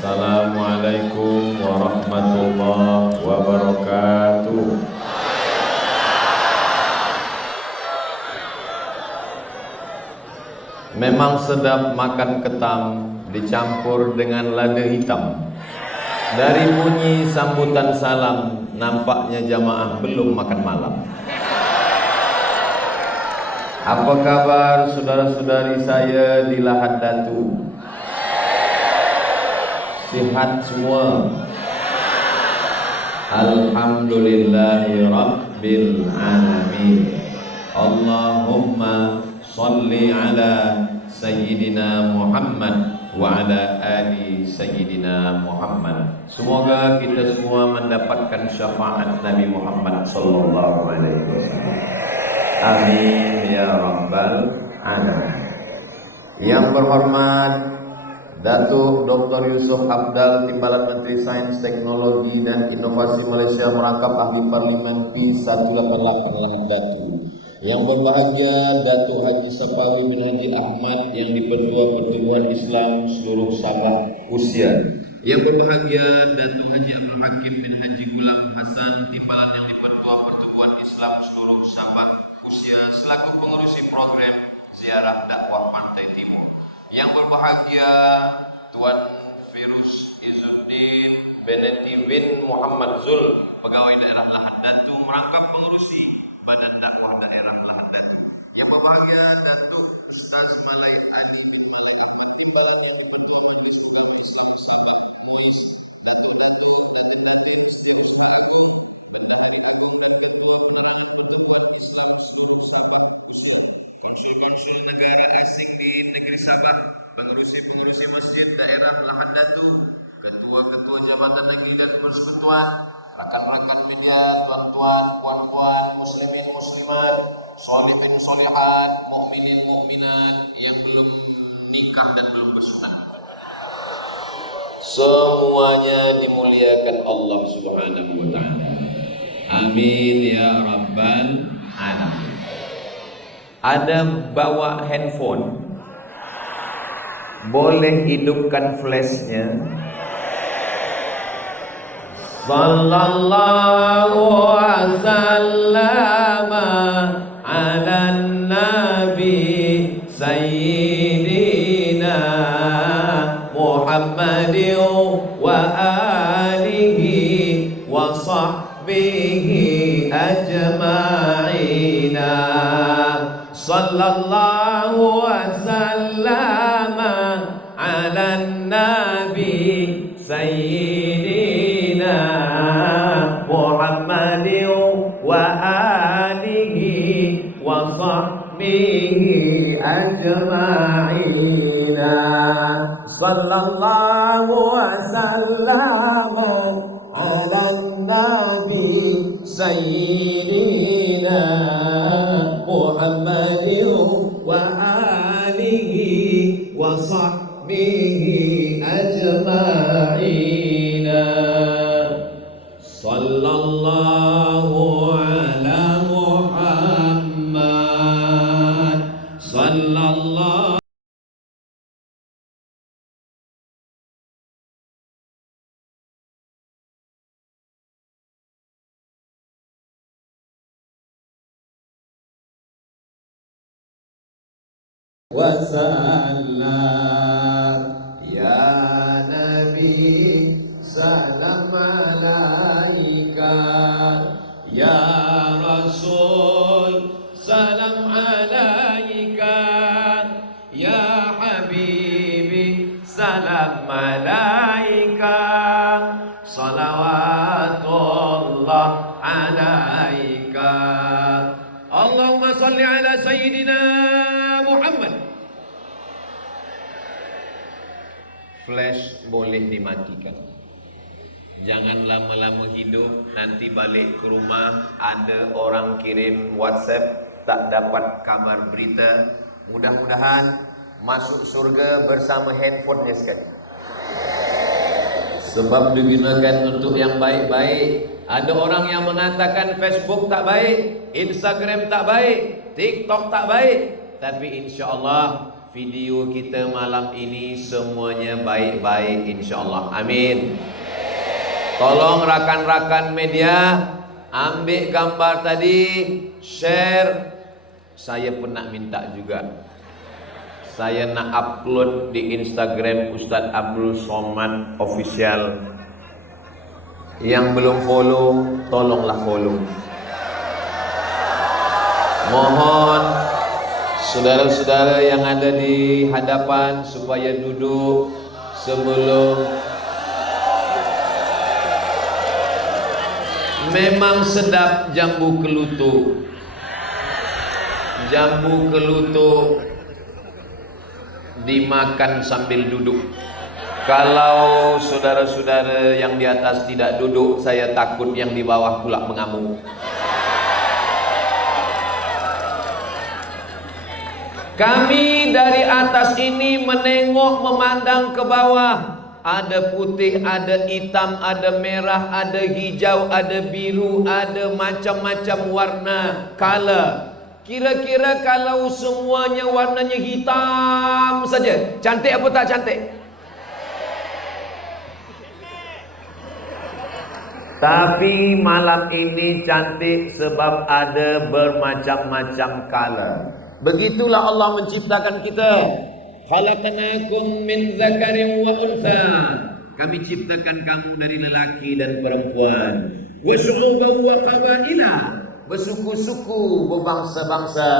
Assalamualaikum warahmatullahi wabarakatuh. Memang sedap makan ketam dicampur dengan lada hitam. Dari bunyi sambutan salam, nampaknya jamaah belum makan malam. Apa kabar saudara-saudari saya di Lahad Datu? Sihat semua? Alhamdulillahi Rabbil Alamin. Allahumma salli ala Sayyidina Muhammad wa ala ali Sayyidina Muhammad. Semoga kita semua mendapatkan syafaat Nabi Muhammad sallallahu alaihi wasallam. Amin ya rabbal alamin. Yang berhormat Datuk Dr. Yusuf Abdal, Timbalan Menteri Sains, Teknologi dan Inovasi Malaysia, merangkap ahli Parlimen P188 Lahad Datu. Yang berbahagia Datuk Haji Sapawi bin Haji Ahmad, yang dipertua Pertubuhan Islam seluruh Sabah usia. Yang berbahagia Datuk Haji Abdul Hakim bin Haji Gulam Hasan, Timbalan yang dipertua Pertubuhan Islam seluruh Sabah usia, selaku pengurusi program ziarah dakwah Pantai Timur. Yang berbahagia Tuan Firuz Izzuddin Beneti bin Muhammad Zul, pegawai daerah Lahad Datu, merangkap pengurusi Badan Dakwah Daerah Lahad Datu. Yang berbahagia Datuk Ustaz Malai Haji bin Malai Ahmad, Timbalan yang dipertua Majlis Ulama Islam Sabah Muiz, Datuk dan Muslim Sulawesi, Datuk dan Gubernur Pertubuhan Islam seluruh Sabah, konsul-konsul negara asing di negeri Sabah, pengurusi masjid daerah Lahad Datu, ketua-ketua jabatan negeri dan persekutuan, rakan-rakan media, tuan-tuan, puan-puan, muslimin muslimat, sholihin sholihat, mukminin mukminat yang belum nikah dan belum bersunat. Semuanya dimuliakan Allah Subhanahu wa taala. Amin ya rabbal alamin. Ada bawa handphone, boleh hidupkan flashnya. Sallallahu wasallam ala nabi sayyidina Muhammadin wa alihi wa sahbihi ajma'ina. Sallallahu wasallam ala nabi sayyidina Muhammadin wa alihi wa sahbihi ajma'ina. Sallallahu wasallam ala nabi sayyidina Muhammadin wa alihi wa sahbihi ajma'ina. Sallallahu ala Muhammad, sallallahu wasallam. Ya Nabi salam alaika, ya Rasul salam alaika, ya Habibi salam alaika, salawatullah alaika. Allahumma salli ala Sayyidina Muhammad. Flash boleh dimatikan. Jangan lama-lama hidup, nanti balik ke rumah ada orang kirim WhatsApp tak dapat kabar berita. Mudah-mudahan masuk surga bersama handphonenya sekali. Sebab digunakan untuk yang baik-baik. Ada orang yang mengatakan Facebook tak baik, Instagram tak baik, TikTok tak baik. Tapi insya Allah video kita malam ini semuanya baik-baik insya-Allah. Amin. Tolong rakan-rakan media ambil gambar tadi, share. Saya pun nak minta juga. Saya nak upload di Instagram Ustadz Abdul Somad Official. Yang belum follow, tolonglah follow. Mohon saudara-saudara yang ada di hadapan supaya duduk sebelum. Memang sedap jambu kelutuk. Jambu kelutuk dimakan sambil duduk. Kalau saudara-saudara yang di atas tidak duduk, saya takut yang di bawah pula mengamuk. Kami dari atas ini menengok, memandang ke bawah. Ada putih, ada hitam, ada merah, ada hijau, ada biru, ada macam-macam warna, color. Kira-kira kalau semuanya warnanya hitam saja, cantik apa tak cantik? Tapi malam ini cantik sebab ada bermacam-macam color. Begitulah Allah menciptakan kita. Khalaqnakum min dzakarin wa untha. Kami ciptakan kamu dari lelaki dan perempuan. Wa syu'uban wa qabaila. Bersuku-suku, berbangsa-bangsa.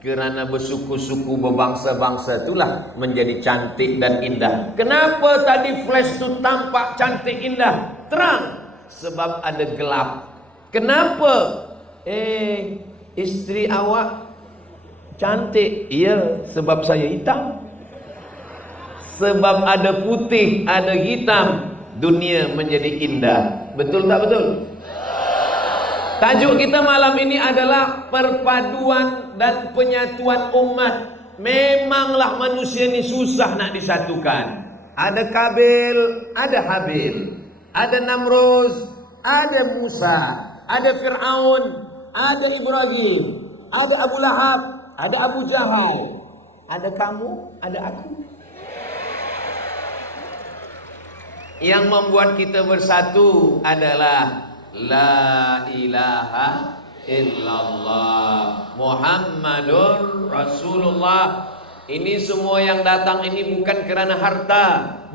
Kerana bersuku-suku, berbangsa-bangsa itulah menjadi cantik dan indah. Kenapa tadi flash itu tampak cantik indah, terang? Sebab ada gelap. Kenapa? Isteri awak cantik. Iya, sebab saya hitam. Sebab ada putih, ada hitam, dunia menjadi indah. Betul tak betul? Tajuk kita malam ini adalah perpaduan dan penyatuan umat. Memanglah manusia ini susah nak disatukan. Ada Kabil, ada Habil, ada Namruz, ada Musa, ada Fir'aun, ada Ibrahim, ada Abu Lahab, ada Abu Jahal, ada kamu, ada aku. Yang membuat kita bersatu adalah La ilaha illallah Muhammadur Rasulullah. Ini semua yang datang ini bukan kerana harta,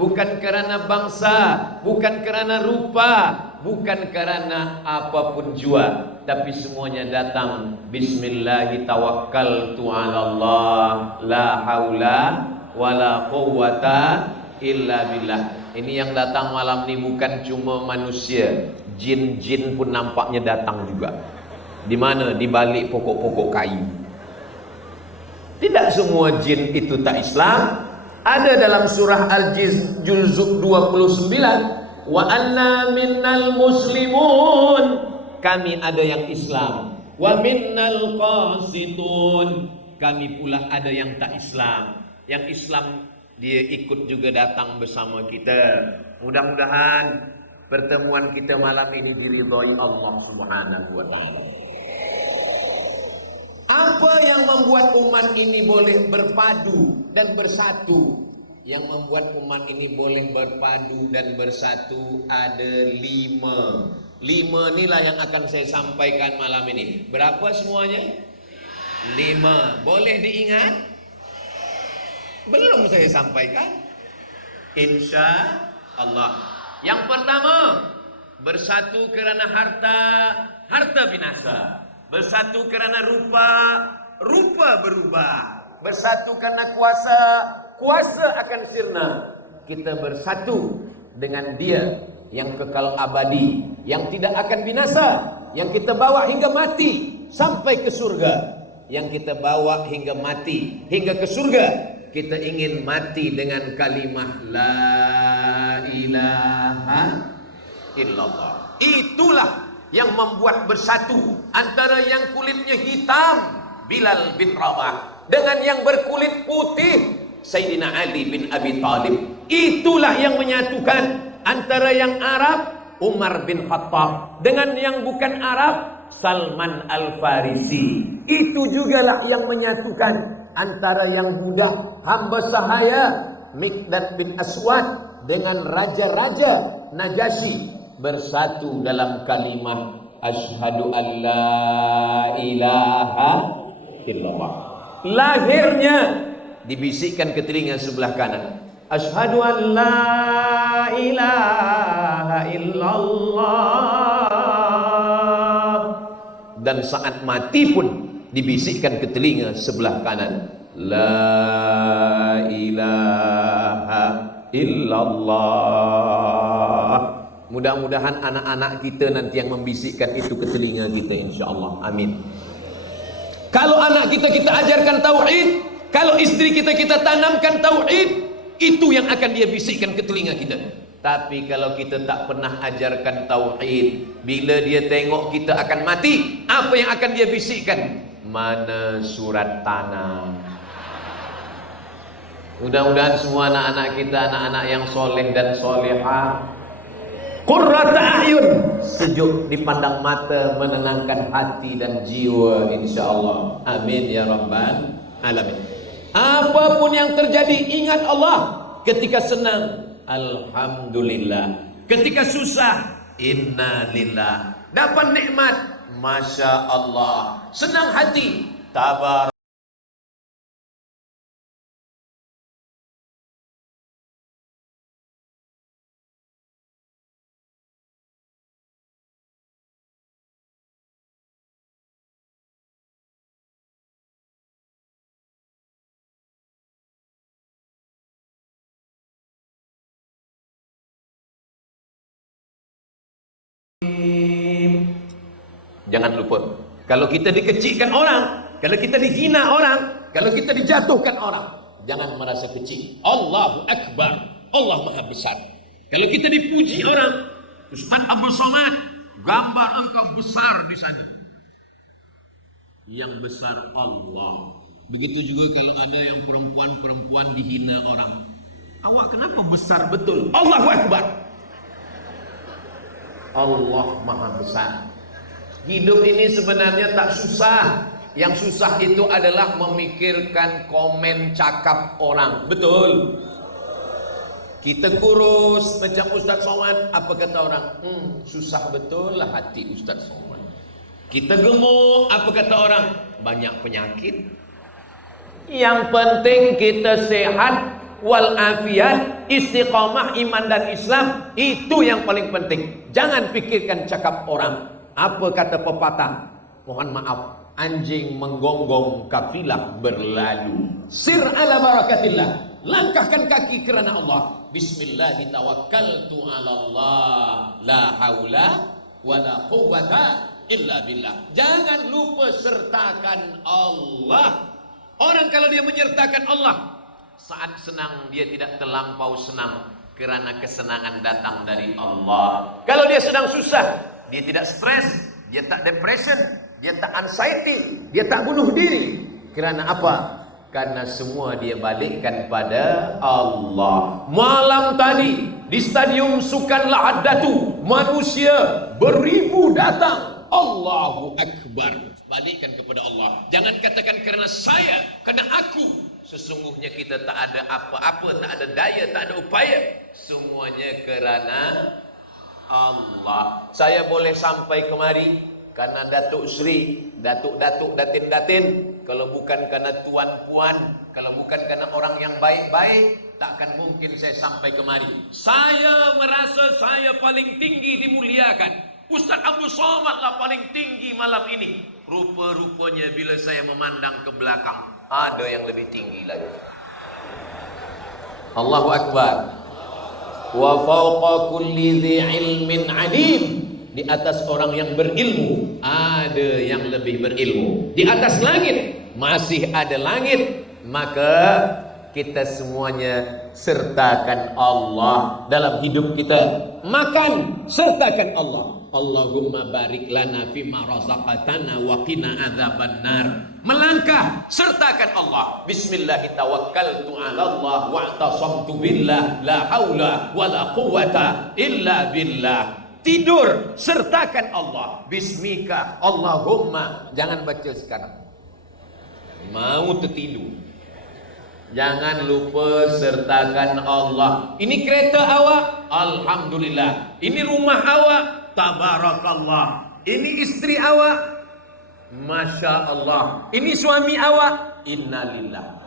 bukan kerana bangsa, bukan kerana rupa, bukan kerana apapun jua, tapi semuanya datang bismillahi tawakkaltu 'alallah la haula wala quwwata illa billah. Ini yang datang malam ini bukan cuma manusia, jin-jin pun nampaknya datang juga. Di mana? Di balik pokok-pokok kayu. Tidak semua jin itu tak Islam. Ada dalam surah Al-Juz 29, wa anna minnal muslimun, kami ada yang Islam, wa minnal qasitun, kami pula ada yang tak Islam. Yang Islam dia ikut juga datang bersama kita. Mudah-mudahan pertemuan kita malam ini diridhai Allah Subhanahu wa taala. Apa yang membuat umat ini boleh berpadu dan bersatu? Yang membuat umat ini boleh berpadu dan bersatu ada 5. 5 inilah yang akan saya sampaikan malam ini. Berapa semuanya? 5. Boleh diingat? Belum saya sampaikan. Insya Allah. Yang pertama, bersatu kerana harta, harta binasa. Bersatu kerana rupa, rupa berubah. Bersatu kerana kuasa, kuasa akan sirna. Kita bersatu dengan Dia yang kekal abadi, yang tidak akan binasa, yang kita bawa hingga mati sampai ke surga. Yang kita bawa hingga mati, hingga ke surga. Kita ingin mati dengan kalimah La ilaha illallah. Itulah yang membuat bersatu antara yang kulitnya hitam Bilal bin Rabah dengan yang berkulit putih Sayyidina Ali bin Abi Thalib. Itulah yang menyatukan antara yang Arab Umar bin Khattab dengan yang bukan Arab Salman Al-Farisi. Itu jugalah yang menyatukan antara yang budak hamba sahaya Miqdad bin Aswad dengan raja-raja Najasyi bersatu dalam kalimah asyhadu an la ilaha illallah. Lahirnya dibisikkan ke telinga sebelah kanan, asyhadu an la ilaha illallah. Dan saat mati pun dibisikkan ke telinga sebelah kanan, la ilaha illallah. Mudah-mudahan anak-anak kita nanti yang membisikkan itu ke telinga kita, insya-Allah. Amin. Kalau anak kita ajarkan tauhid, kalau istri kita tanamkan tauhid, itu yang akan dia bisikkan ke telinga kita. Tapi kalau kita tak pernah ajarkan tauhid, bila dia tengok kita akan mati, apa yang akan dia bisikkan? Mana surat tanah. Mudah-mudahan semua anak-anak kita anak-anak yang soleh dan solehah, qurrata a'yun, sejuk dipandang mata, menenangkan hati dan jiwa, insyaallah. Amin ya rabbal alamin. Apapun yang terjadi, ingat Allah. Ketika senang, alhamdulillah. Ketika susah, inna lillah. Dapat nikmat, masya Allah. Senang hati, tabar. Jangan lupa, kalau kita dikecilkan orang, kalau kita dihina orang, kalau kita dijatuhkan orang, jangan merasa kecil. Allahu Akbar, Allah Maha Besar. Kalau kita dipuji orang, Ustaz Abdul Somad, gambar engkau besar di sana. Yang besar Allah. Begitu juga kalau ada yang perempuan dihina orang. Awak kenapa besar betul? Allahu Akbar. Allah Maha Besar. Hidup ini sebenarnya tak susah. Yang susah itu adalah memikirkan komen cakap orang. Betul. Kita kurus macam Ustaz Somad, apa kata orang? Susah betul lah hati Ustaz Somad. Kita gemuk, apa kata orang? Banyak penyakit. Yang penting kita sehat wal afiat, istiqamah iman dan Islam, itu yang paling penting. Jangan pikirkan cakap orang. Apa kata pepatah? Mohon maaf, anjing menggonggong kafilah berlalu. Sir ala barakatillah, langkahkan kaki kerana Allah. Bismillahi tawakkaltu ala Allah, la haula wala quwwata illa billah. Jangan lupa sertakan Allah. Orang kalau dia menyertakan Allah, saat senang dia tidak terlampau senang, kerana kesenangan datang dari Allah. Kalau dia sedang susah, dia tidak stres, dia tak depression, dia tak anxiety, dia tak bunuh diri. Kerana apa? Karena semua dia balikkan pada Allah. Malam tadi di stadium Sukan Lahadatu, manusia beribu datang. Allahu Akbar. Balikkan kepada Allah. Jangan katakan kerana saya, kerana aku. Sesungguhnya kita tak ada apa-apa, tak ada daya, tak ada upaya. Semuanya kerana Allah. Saya boleh sampai kemari karena Datuk Sri, Datuk-datuk, datin-datin. Kalau bukan karena tuan-puan, kalau bukan karena orang yang baik-baik, takkan mungkin saya sampai kemari. Saya merasa saya paling tinggi dimuliakan. Ustaz Abdul Somad lah paling tinggi malam ini. Rupa-rupanya bila saya memandang ke belakang, ada yang lebih tinggi lagi. Allahu Akbar. Wa fawqa kulli dhi ilmin alim. Di atas orang yang berilmu ada yang lebih berilmu. Di atas langit masih ada langit. Maka kita semuanya sertakan Allah dalam hidup kita. Makan, sertakan Allah. Allahumma barik lana fima razaqtana wa qina adzabannar. Melangkah, sertakan Allah. Bismillah tawakkaltu 'ala Allah wa i'tasamtu billah, la haula wala quwwata illa billah. Tidur, sertakan Allah. Bismika Allahumma. Jangan baca sekarang. mau tertidur. Jangan lupa sertakan Allah. Ini kereta awak, alhamdulillah. Ini rumah awak, tabarakallah. Ini istri awak, masya Allah. Ini suami awak, innalillah.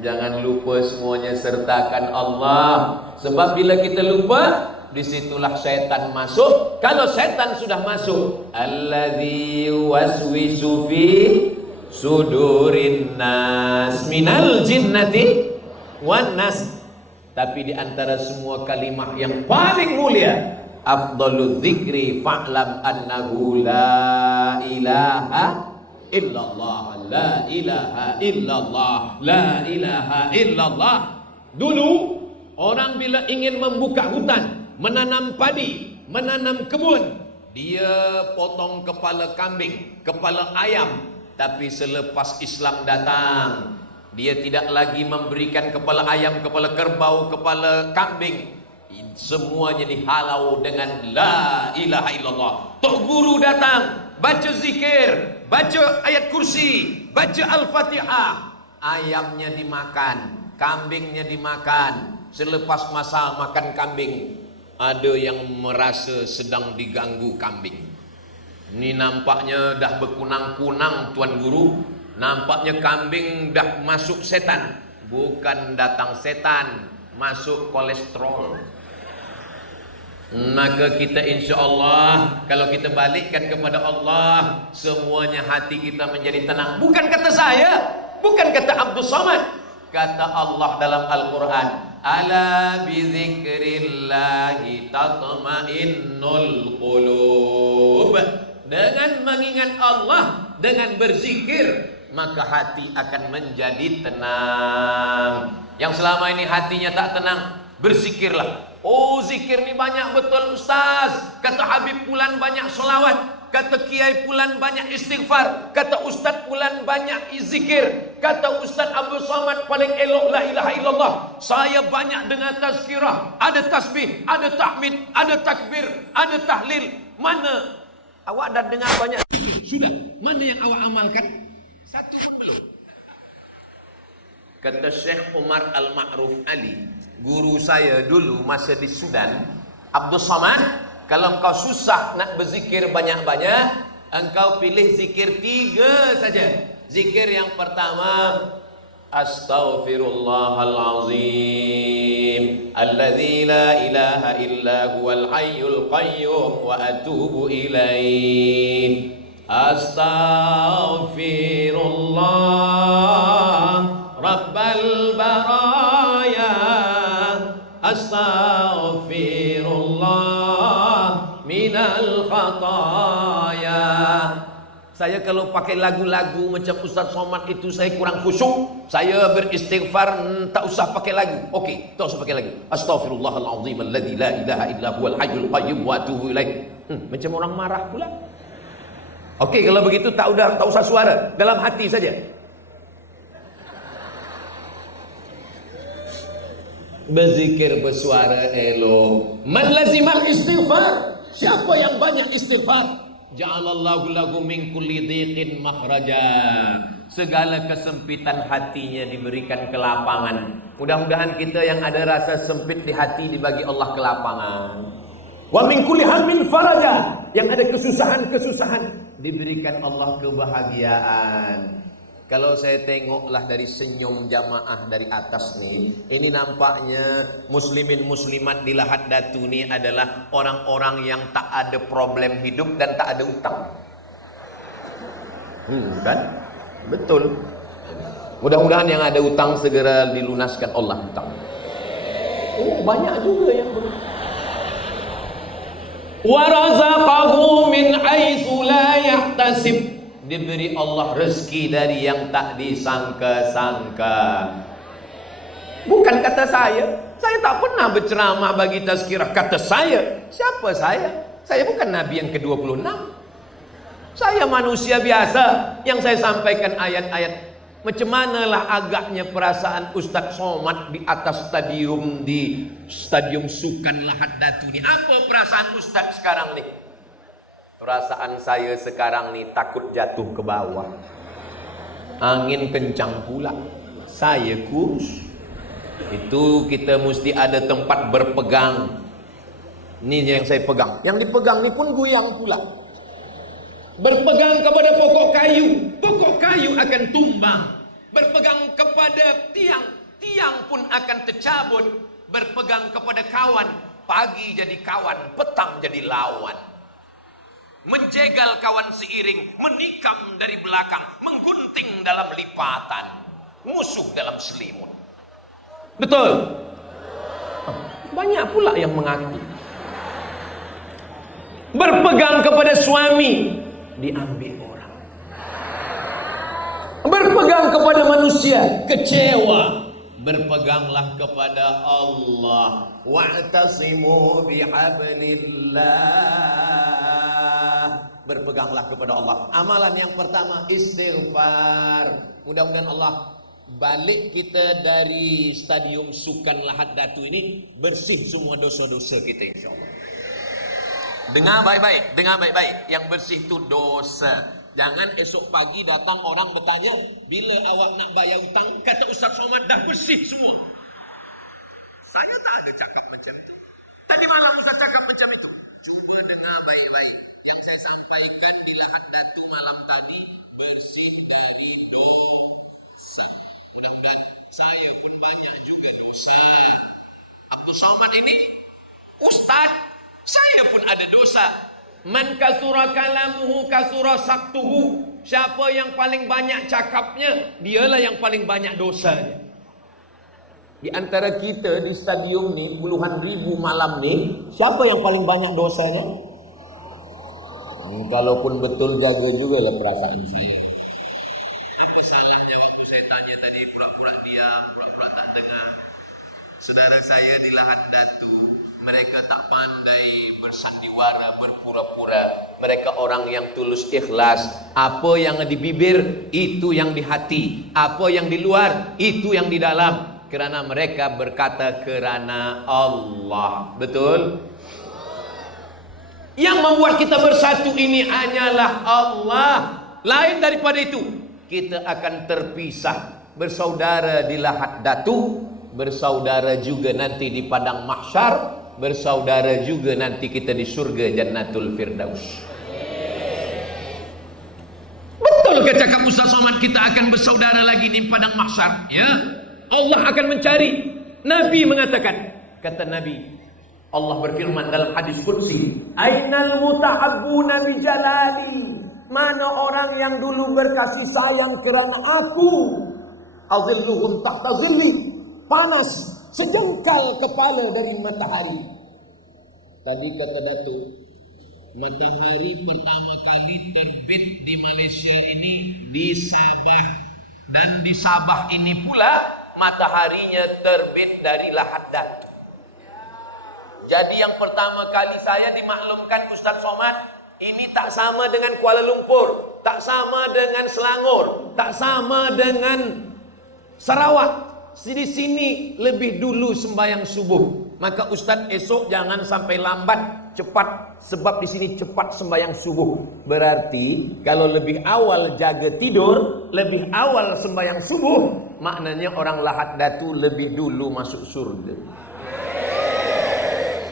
Jangan lupa semuanya sertakan Allah. Sebab bila kita lupa, disitulah setan masuk. Kalau setan sudah masuk, allazi waswisu fi sudurin nas minal jinnati wan nas. Tapi di antara semua kalimah yang paling mulia, afdalul dzikri fa'lam annahu la ilaha illallah, la ilaha illallah, la ilaha illallah. Dulu orang bila ingin membuka hutan, menanam padi, menanam kebun, dia potong kepala kambing, kepala ayam. Tapi selepas Islam datang, dia tidak lagi memberikan kepala ayam, kepala kerbau, kepala kambing. Semuanya dihalau dengan la ilaha illallah. Tok guru datang, baca zikir, baca ayat kursi, baca al-fatihah. Ayamnya dimakan, kambingnya dimakan. Selepas masa makan kambing, ada yang merasa sedang diganggu kambing. Ini nampaknya dah berkunang-kunang Tuan Guru. Nampaknya kambing dah masuk setan. Bukan datang setan, masuk kolesterol. Maka kita insya Allah, kalau kita balikkan kepada Allah, semuanya hati kita menjadi tenang. Bukan kata saya, bukan kata Abdul Samad, kata Allah dalam Al-Quran, ala bizikrillahi tatma'innul qulub. Dengan mengingat Allah, dengan berzikir, maka hati akan menjadi tenang. Yang selama ini hatinya tak tenang, berzikirlah. Oh, zikir ni banyak betul Ustaz. Kata Habib Pulan banyak selawat, kata Kiai Pulan banyak istighfar, kata Ustaz Pulan banyak zikir, kata Ustaz Abdul Samad paling elok la ilaha illallah. Saya banyak dengar tazkirah, ada tasbih, ada tahmid, ada takbir, ada tahlil. Mana awak dah dengar banyak zikir? Sudah. Mana yang awak amalkan? Satu pun belum. Kata Syekh Umar Al-Ma'ruf Ali, guru saya dulu masa di Sudan, Abdul Samad, kalau engkau susah nak berzikir banyak-banyak, engkau pilih zikir 3 saja. Zikir yang pertama, astaghfirullahalazim alladzi la ilaha illa huwal hayyul qayyum wa atubu ilaih. Astaghfirullah Rabbal baraya, astaghfirullah minal khataya. Saya kalau pakai lagu-lagu macam Ustaz Somad itu saya kurang khusyuk. Saya beristighfar tak usah pakai lagu. Okey, tak usah pakai lagu. Astaghfirullahalazim alladzi la ilaha illa huwal hayyul qayyum wa atubu ilaih. Macam orang marah pula. Okey, kalau begitu tak usah suara, dalam hati saja. Berzikir bersuara elok. Man lazimal istighfar, siapa yang banyak istighfar, ja'alallahu lahu min kulli dhiqin makhraja. Segala kesempitan hatinya diberikan kelapangan. Mudah-mudahan kita yang ada rasa sempit di hati dibagi Allah kelapangan. Wa min kulli hammin faraja, yang ada kesusahan-kesusahan diberikan Allah kebahagiaan. Kalau saya tengoklah dari senyum jamaah dari atas nih, ini nampaknya muslimin muslimat di Lahad Datu ini adalah orang-orang yang tak ada problem hidup dan tak ada utang. Kan? Betul. Mudah-mudahan yang ada utang segera dilunaskan Allah utang. Oh, banyak juga yang wa razaqahu min haitsu la yahtasib. Diberi Allah rezeki dari yang tak disangka-sangka. Bukan kata saya tak pernah berceramah bagi tazkirah. Kata saya, siapa saya? Saya bukan Nabi yang ke-26. Saya manusia biasa yang saya sampaikan ayat-ayat. Macam manalah agaknya perasaan Ustaz Somad di atas stadium, di stadium Sukan Lahad Datu ni. Apa perasaan Ustaz sekarang ni? Perasaan saya sekarang ni takut jatuh ke bawah. Angin kencang pula. Saya kurus. Itu kita mesti ada tempat berpegang. Ini yang saya pegang. Yang dipegang ini pun goyang pula. Berpegang kepada pokok kayu akan tumbang. Berpegang kepada tiang, tiang pun akan tercabut. Berpegang kepada kawan, pagi jadi kawan, petang jadi lawan. Menjegal kawan seiring, menikam dari belakang, menggunting dalam lipatan, musuh dalam selimut. Betul? Banyak pula yang mengaku. Berpegang kepada suami, diambil orang. Berpegang kepada manusia, kecewa. Berpeganglah kepada Allah. Wa'tasimu bihablillah. Berpeganglah kepada Allah. Amalan yang pertama istighfar. Mudah-mudahan Allah balik kita dari stadium Sukan Lahad Datu ini bersih semua dosa-dosa kita, insyaAllah. Dengar baik-baik, dengar baik-baik. Yang bersih itu dosa. Jangan esok pagi datang orang bertanya, bila awak nak bayar hutang? Kata Ustaz Somad, dah bersih semua. Saya tak ada cakap macam itu. Tadi malam Ustaz cakap macam itu. Cuba dengar baik-baik. Yang saya sampaikan di Lahad Datu malam tadi, bersih dari dosa. Mudah-mudahan saya pun banyak juga dosa. Abdul Somad ini Ustaz, saya pun ada dosa. Man kasura kalamuhu kasura saktuhu. Siapa yang paling banyak cakapnya, dialah yang paling banyak dosanya. Di antara kita di stadium ni, puluhan ribu malam ni, siapa yang paling banyak dosanya? Kalaupun betul, jaga juga lah perasaan saya. Ada salahnya waktu saya tanya tadi, pura-pura diam, pura-pura tak dengar. Saudara saya di Lahad Datu, mereka tak pandai bersandiwara, berpura-pura. Mereka orang yang tulus ikhlas. Apa yang di bibir, itu yang di hati. Apa yang di luar, itu yang di dalam. Kerana mereka berkata kerana Allah. Betul? Yang membuat kita bersatu ini hanyalah Allah. Lain daripada itu, kita akan terpisah. Bersaudara di Lahad Datu, bersaudara juga nanti di padang mahsyar, bersaudara juga nanti kita di surga Jannatul Firdaus. Betul ke cakap Ustaz Somad, kita akan bersaudara lagi di padang mahsyar? Ya, Allah akan mencari. Nabi mengatakan, kata Nabi, Allah berfirman dalam hadis qudsi, ainal mutahabbuna bi jalali. Mana orang yang dulu berkasih sayang kerana aku? Azilluhum tahta zilli. Panas sejengkal kepala dari matahari. Tadi kata Datuk, matahari pertama kali terbit di Malaysia ini di Sabah. Dan di Sabah ini pula mataharinya terbit dari Lahad Datu. Jadi yang pertama kali saya dimaklumkan Ustaz Somad, ini tak sama dengan Kuala Lumpur, tak sama dengan Selangor, tak sama dengan Sarawak. Di sini lebih dulu sembahyang subuh. Maka Ustaz esok jangan sampai lambat, cepat. Sebab di sini cepat sembahyang subuh. Berarti kalau lebih awal jaga tidur, lebih awal sembahyang subuh, maknanya orang Lahad Datu lebih dulu masuk surga.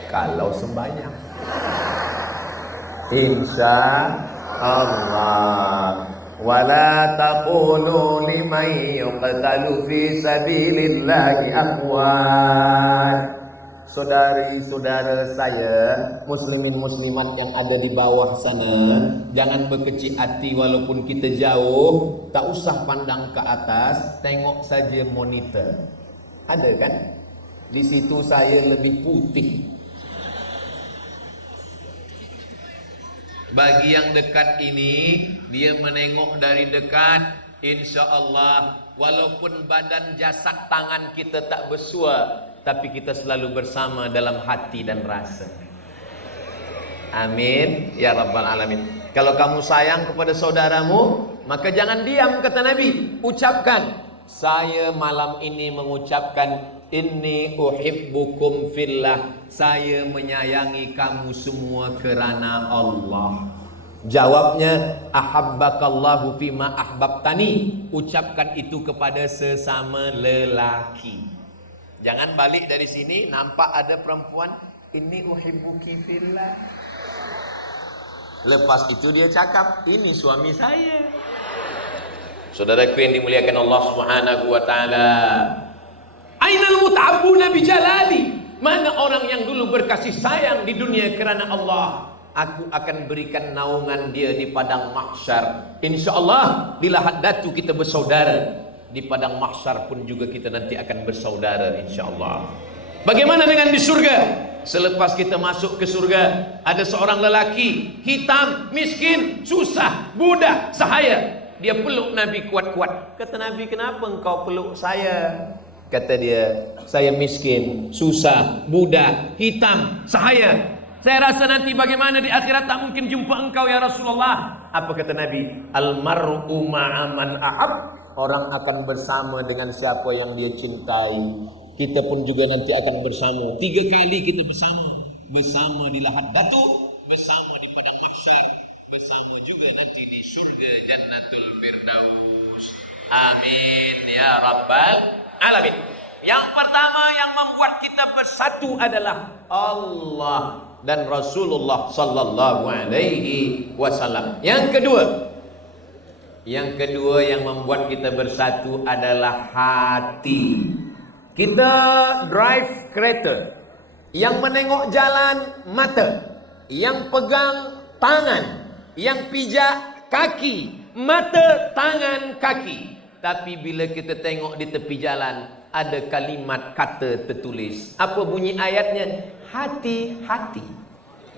Kalau sembahyang, insya Allah. Wala taqulu liman yuqtalu fi sabilillahi amwat. Saudari-saudara saya, muslimin muslimat yang ada di bawah sana, jangan berkecil hati walaupun kita jauh. Tak usah pandang ke atas, tengok saja monitor. Ada kan? Di situ saya lebih putih. Bagi yang dekat ini, dia menengok dari dekat, insya Allah, walaupun badan jasad tangan kita tak bersua, tapi kita selalu bersama dalam hati dan rasa. Amin ya rabbal alamin. Kalau kamu sayang kepada saudaramu, maka jangan diam, kata Nabi. Ucapkan. Saya malam ini mengucapkan, inni uhibbukum fillah. Saya menyayangi kamu semua kerana Allah. Jawabnya, ahabbakallahu fima ahbabtani. Ucapkan itu kepada sesama lelaki. Jangan balik dari sini nampak ada perempuan, ini uhibbuki fillah. Lepas itu dia cakap, ini suami saya. Saudaraku yang dimuliakan Allah Subhanahu wa taala. Ainal muta'abbuna bijalali? Mana orang yang dulu berkasih sayang di dunia kerana Allah? Aku akan berikan naungan dia di padang mahsyar. InsyaAllah di lahat datu kita bersaudara, di padang mahsyar pun juga kita nanti akan bersaudara insyaAllah. Bagaimana dengan di surga? Selepas kita masuk ke surga, ada seorang lelaki hitam, miskin, susah, budak, sahaya. Dia peluk Nabi kuat-kuat. Kata Nabi, kenapa engkau peluk saya? Kata dia, saya miskin, susah, budak, hitam, sahaya. Saya rasa nanti bagaimana di akhirat tak mungkin jumpa engkau ya Rasulullah. Apa kata Nabi? Al-mar'u ma'aman ahab. Orang akan bersama dengan siapa yang dia cintai. Kita pun juga nanti akan bersama. 3 kali kita bersama. Bersama di lahat datu, bersama di padang mahsyar, bersama juga nanti di surga Jannatul Firdaus. Amin ya rabbal alamin. Yang pertama yang membuat kita bersatu adalah Allah dan Rasulullah sallallahu alaihi wasallam. Yang kedua yang membuat kita bersatu adalah hati. Kita drive kereta, yang menengok jalan mata, yang pegang tangan, yang pijak kaki, mata, tangan, kaki. Tapi bila kita tengok di tepi jalan, ada kalimat kata tertulis. Apa bunyi ayatnya? Hati-hati.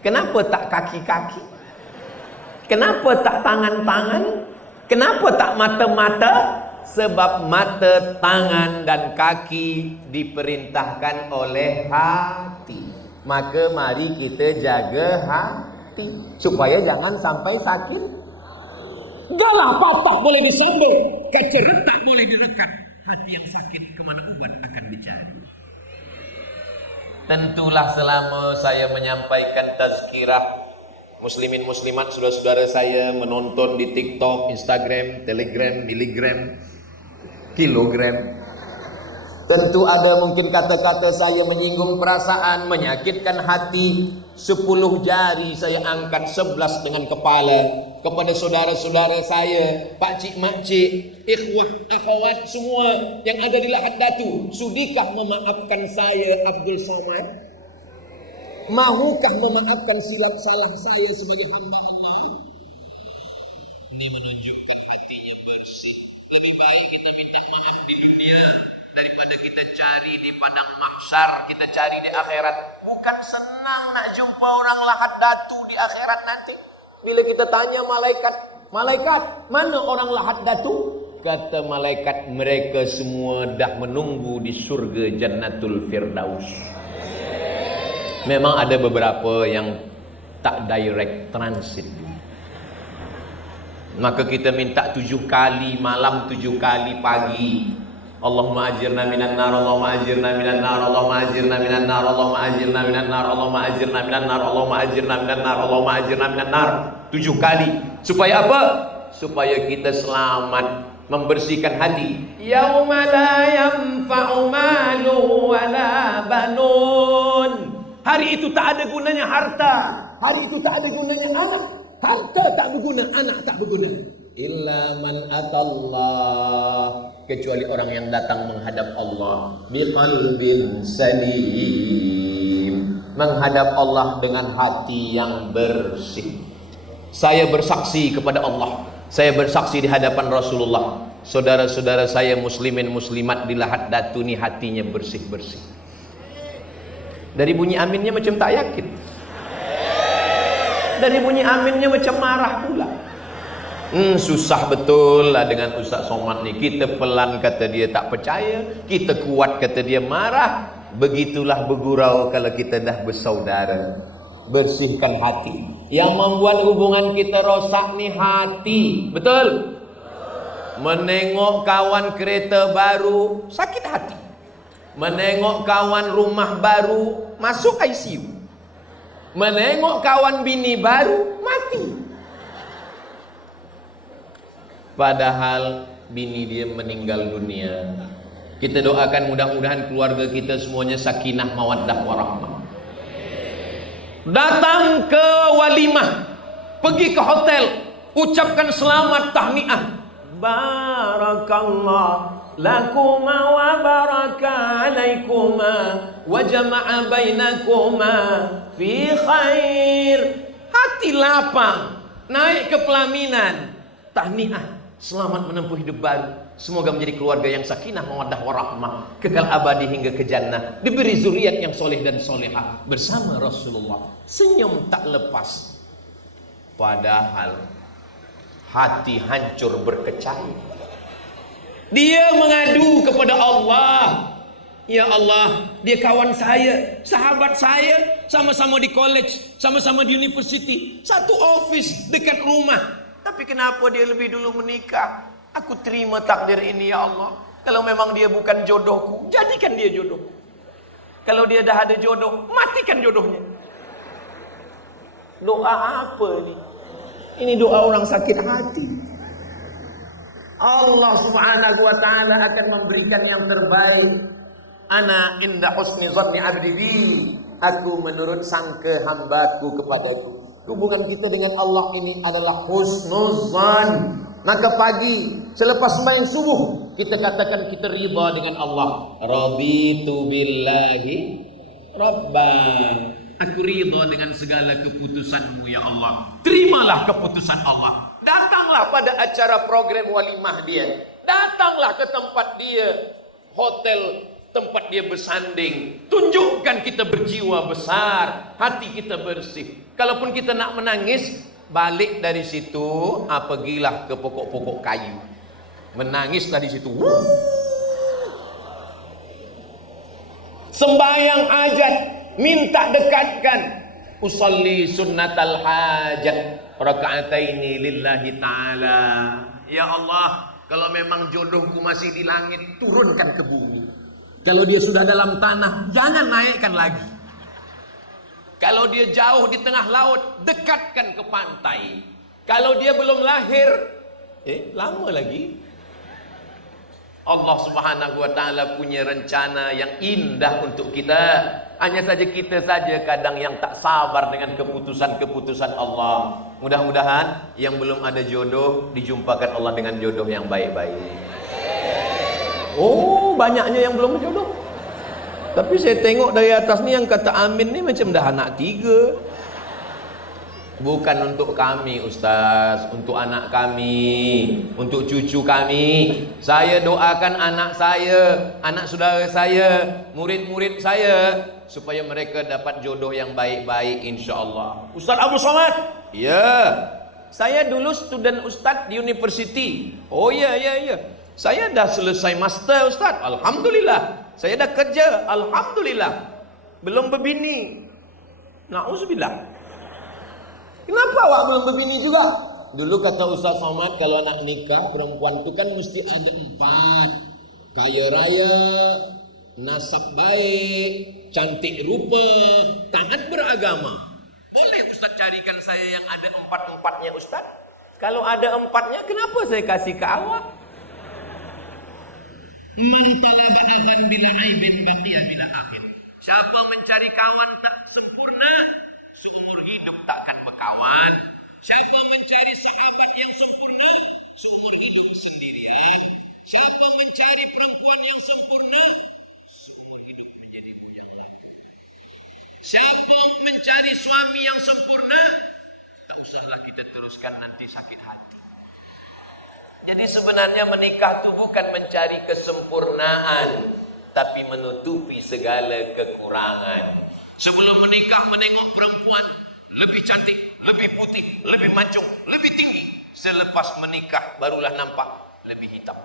Kenapa tak kaki-kaki? Kenapa tak tangan-tangan? Kenapa tak mata-mata? Sebab mata, tangan dan kaki diperintahkan oleh hati. Maka mari kita jaga hati supaya jangan sampai sakit. Galah patah boleh disambung, kaca retak boleh direkam. Hati yang sakit kemana ubat akan dicari. Tentulah selama saya menyampaikan tazkirah, muslimin muslimat saudara-saudara saya menonton di TikTok, Instagram, Telegram, Miligram, kilogram. Tentu ada mungkin kata-kata saya menyinggung perasaan, menyakitkan hati. 10 jari saya angkat, 11 dengan kepala. Kepada saudara-saudara saya, pakcik makcik, ikhwah, akhwat semua yang ada di lahat datu, sudikah memaafkan saya Abdul Somad? Mahukah memaafkan silap salah saya sebagai hamba Allah? Ini menunjukkan hatinya bersih. Lebih baik kita minta maaf di dunia daripada kita cari di padang mahsyar, kita cari di akhirat. Bukan senang nak jumpa orang lahat datu di akhirat nanti. Bila kita tanya malaikat, malaikat, mana orang lahat datu? Kata malaikat, mereka semua dah menunggu di surga Jannatul Firdaus. Memang ada beberapa yang tak direct transit. Maka kita minta 7 kali malam, 7 kali pagi. Allahumma ajirna minan nar, Allahumma ajirna minan nar, Allahumma ajirna minan nar, Allahumma ajirna minan nar, Allahumma ajirna minan nar, Allahumma ajirna minan nar, Allahumma ajirna minan nar. 7 kali. Supaya apa? Supaya kita selamat, membersihkan hati. Yauma la yanfa'u malu wala banun. Hari itu tak ada gunanya harta. Hari itu tak ada gunanya anak. Harta tak berguna, anak tak berguna. Illa man atallah, kecuali orang yang datang menghadap Allah biqalbin salim, menghadap Allah dengan hati yang bersih. Saya bersaksi kepada Allah, saya bersaksi di hadapan Rasulullah, saudara-saudara saya muslimin muslimat di lahat datu ni hatinya bersih-bersih. Dari bunyi aminnya macam tak yakin. Dari bunyi aminnya macam marah pula. Susah betul lah dengan Ustaz Somad ni. Kita pelan kata dia tak percaya, kita kuat kata dia marah. Begitulah bergurau kalau kita dah bersaudara. Bersihkan hati. Yang membuat hubungan kita rosak ni hati. Betul? Menengok kawan kereta baru sakit hati. Menengok kawan rumah baru masuk ICU. Menengok kawan bini baru mati. Padahal bini dia meninggal dunia. Kita doakan mudah-mudahan keluarga kita semuanya sakinah mawaddah warahmah. Datang ke walimah, pergi ke hotel, ucapkan selamat tahniah. Barakallah lakuma wa baraka alaikuma wa jama'a bainakuma fi khair. Hati lapang, naik ke pelaminan, tahniah, selamat menempuh hidup baru. Semoga menjadi keluarga yang sakinah mawaddah warahmah, kekal abadi hingga ke jannah, diberi zuriat yang soleh dan solehah bersama Rasulullah. Senyum tak lepas, padahal hati hancur berkecamuk. Dia mengadu kepada Allah, ya Allah, dia kawan saya, sahabat saya, sama-sama di college, sama-sama di university, satu office dekat rumah. Tapi kenapa dia lebih dulu menikah? Aku terima takdir ini ya Allah. Kalau memang dia bukan jodohku, jadikan dia jodoh. Kalau dia dah ada jodoh, matikan jodohnya. Doa apa ini? Ini doa orang sakit hati. Allah subhanahu wa ta'ala akan memberikan yang terbaik. Ana inda husni zanni abdi bi. Aku menurut sangka hambaku kepadaku. Hubungan kita dengan Allah ini adalah husnuzan. Maka pagi selepas sembahyang subuh kita katakan kita ridha dengan Allah. Raditu billahi rabba. Aku ridha dengan segala keputusanmu ya Allah. Terimalah keputusan Allah. Datanglah pada acara program walimah dia. Datanglah ke tempat dia, hotel tempat dia bersanding. Tunjukkan kita berjiwa besar, hati kita bersih. Kalaupun kita nak menangis, balik dari situ, pergilah ke pokok-pokok kayu. Menangislah di situ. Sembahyang hajat, minta dekatkan. Usalli sunnatal hajat raka'ataini lillahi ta'ala. Ya Allah, kalau memang jodohku masih di langit, turunkan ke bumi. Kalau dia sudah dalam tanah, jangan naikkan lagi. Kalau dia jauh di tengah laut, dekatkan ke pantai. Kalau dia belum lahir, lama lagi. Allah subhanahu wa ta'ala punya rencana yang indah untuk kita. Hanya saja kita saja kadang yang tak sabar dengan keputusan-keputusan Allah. Mudah-mudahan yang belum ada jodoh, dijumpakan Allah dengan jodoh yang baik-baik. Oh, banyaknya yang belum berjodoh. Tapi saya tengok dari atas ni yang kata amin ni macam dah anak 3. Bukan untuk kami Ustaz, untuk anak kami, untuk cucu kami. Saya doakan anak saya, anak saudara saya, murid-murid saya, supaya mereka dapat jodoh yang baik-baik insya-Allah. Ustaz Abu Somad? Ya. Saya dulu student Ustaz di university. Oh ya. Saya dah selesai master Ustaz. Alhamdulillah. Saya dah kerja. Alhamdulillah. Belum berbini. Na'udzubillah. Kenapa awak belum berbini juga? Dulu kata Ustaz Somad, kalau anak nikah perempuan itu kan mesti ada 4. Kaya raya, nasab baik, cantik rupa, taat beragama. Boleh Ustaz carikan saya yang ada 4-4-nya Ustaz? Kalau ada 4-nya, kenapa saya kasih ke awak? Man talaba akhan bila aibin baqiya bila akhir. Siapa mencari kawan tak sempurna, seumur hidup takkan berkawan. Siapa mencari sahabat yang sempurna, seumur hidup sendirian. Siapa mencari perempuan yang sempurna, seumur hidup menjadi bujang lagi. Siapa mencari suami yang sempurna, tak usahlah kita teruskan, nanti sakit hati. Jadi sebenarnya menikah itu bukan mencari kesempurnaan, tapi menutupi segala kekurangan. Sebelum menikah menengok perempuan lebih cantik, lebih putih, lebih mancung, lebih tinggi. Selepas menikah barulah nampak lebih hitam.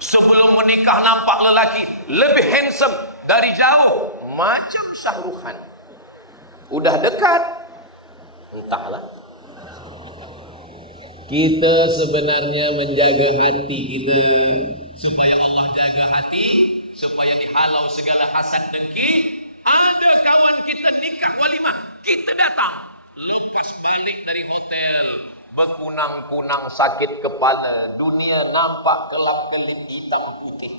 Sebelum menikah nampak lelaki lebih handsome dari jauh, macam Syahrukhan. Udah dekat, entahlah. Kita sebenarnya menjaga hati kita supaya Allah jaga hati, supaya dihalau segala hasad dengki. Ada kawan kita nikah walimah, kita datang. Lepas balik dari hotel, berkunang-kunang sakit kepala, dunia nampak kelap-kelip hitam putih.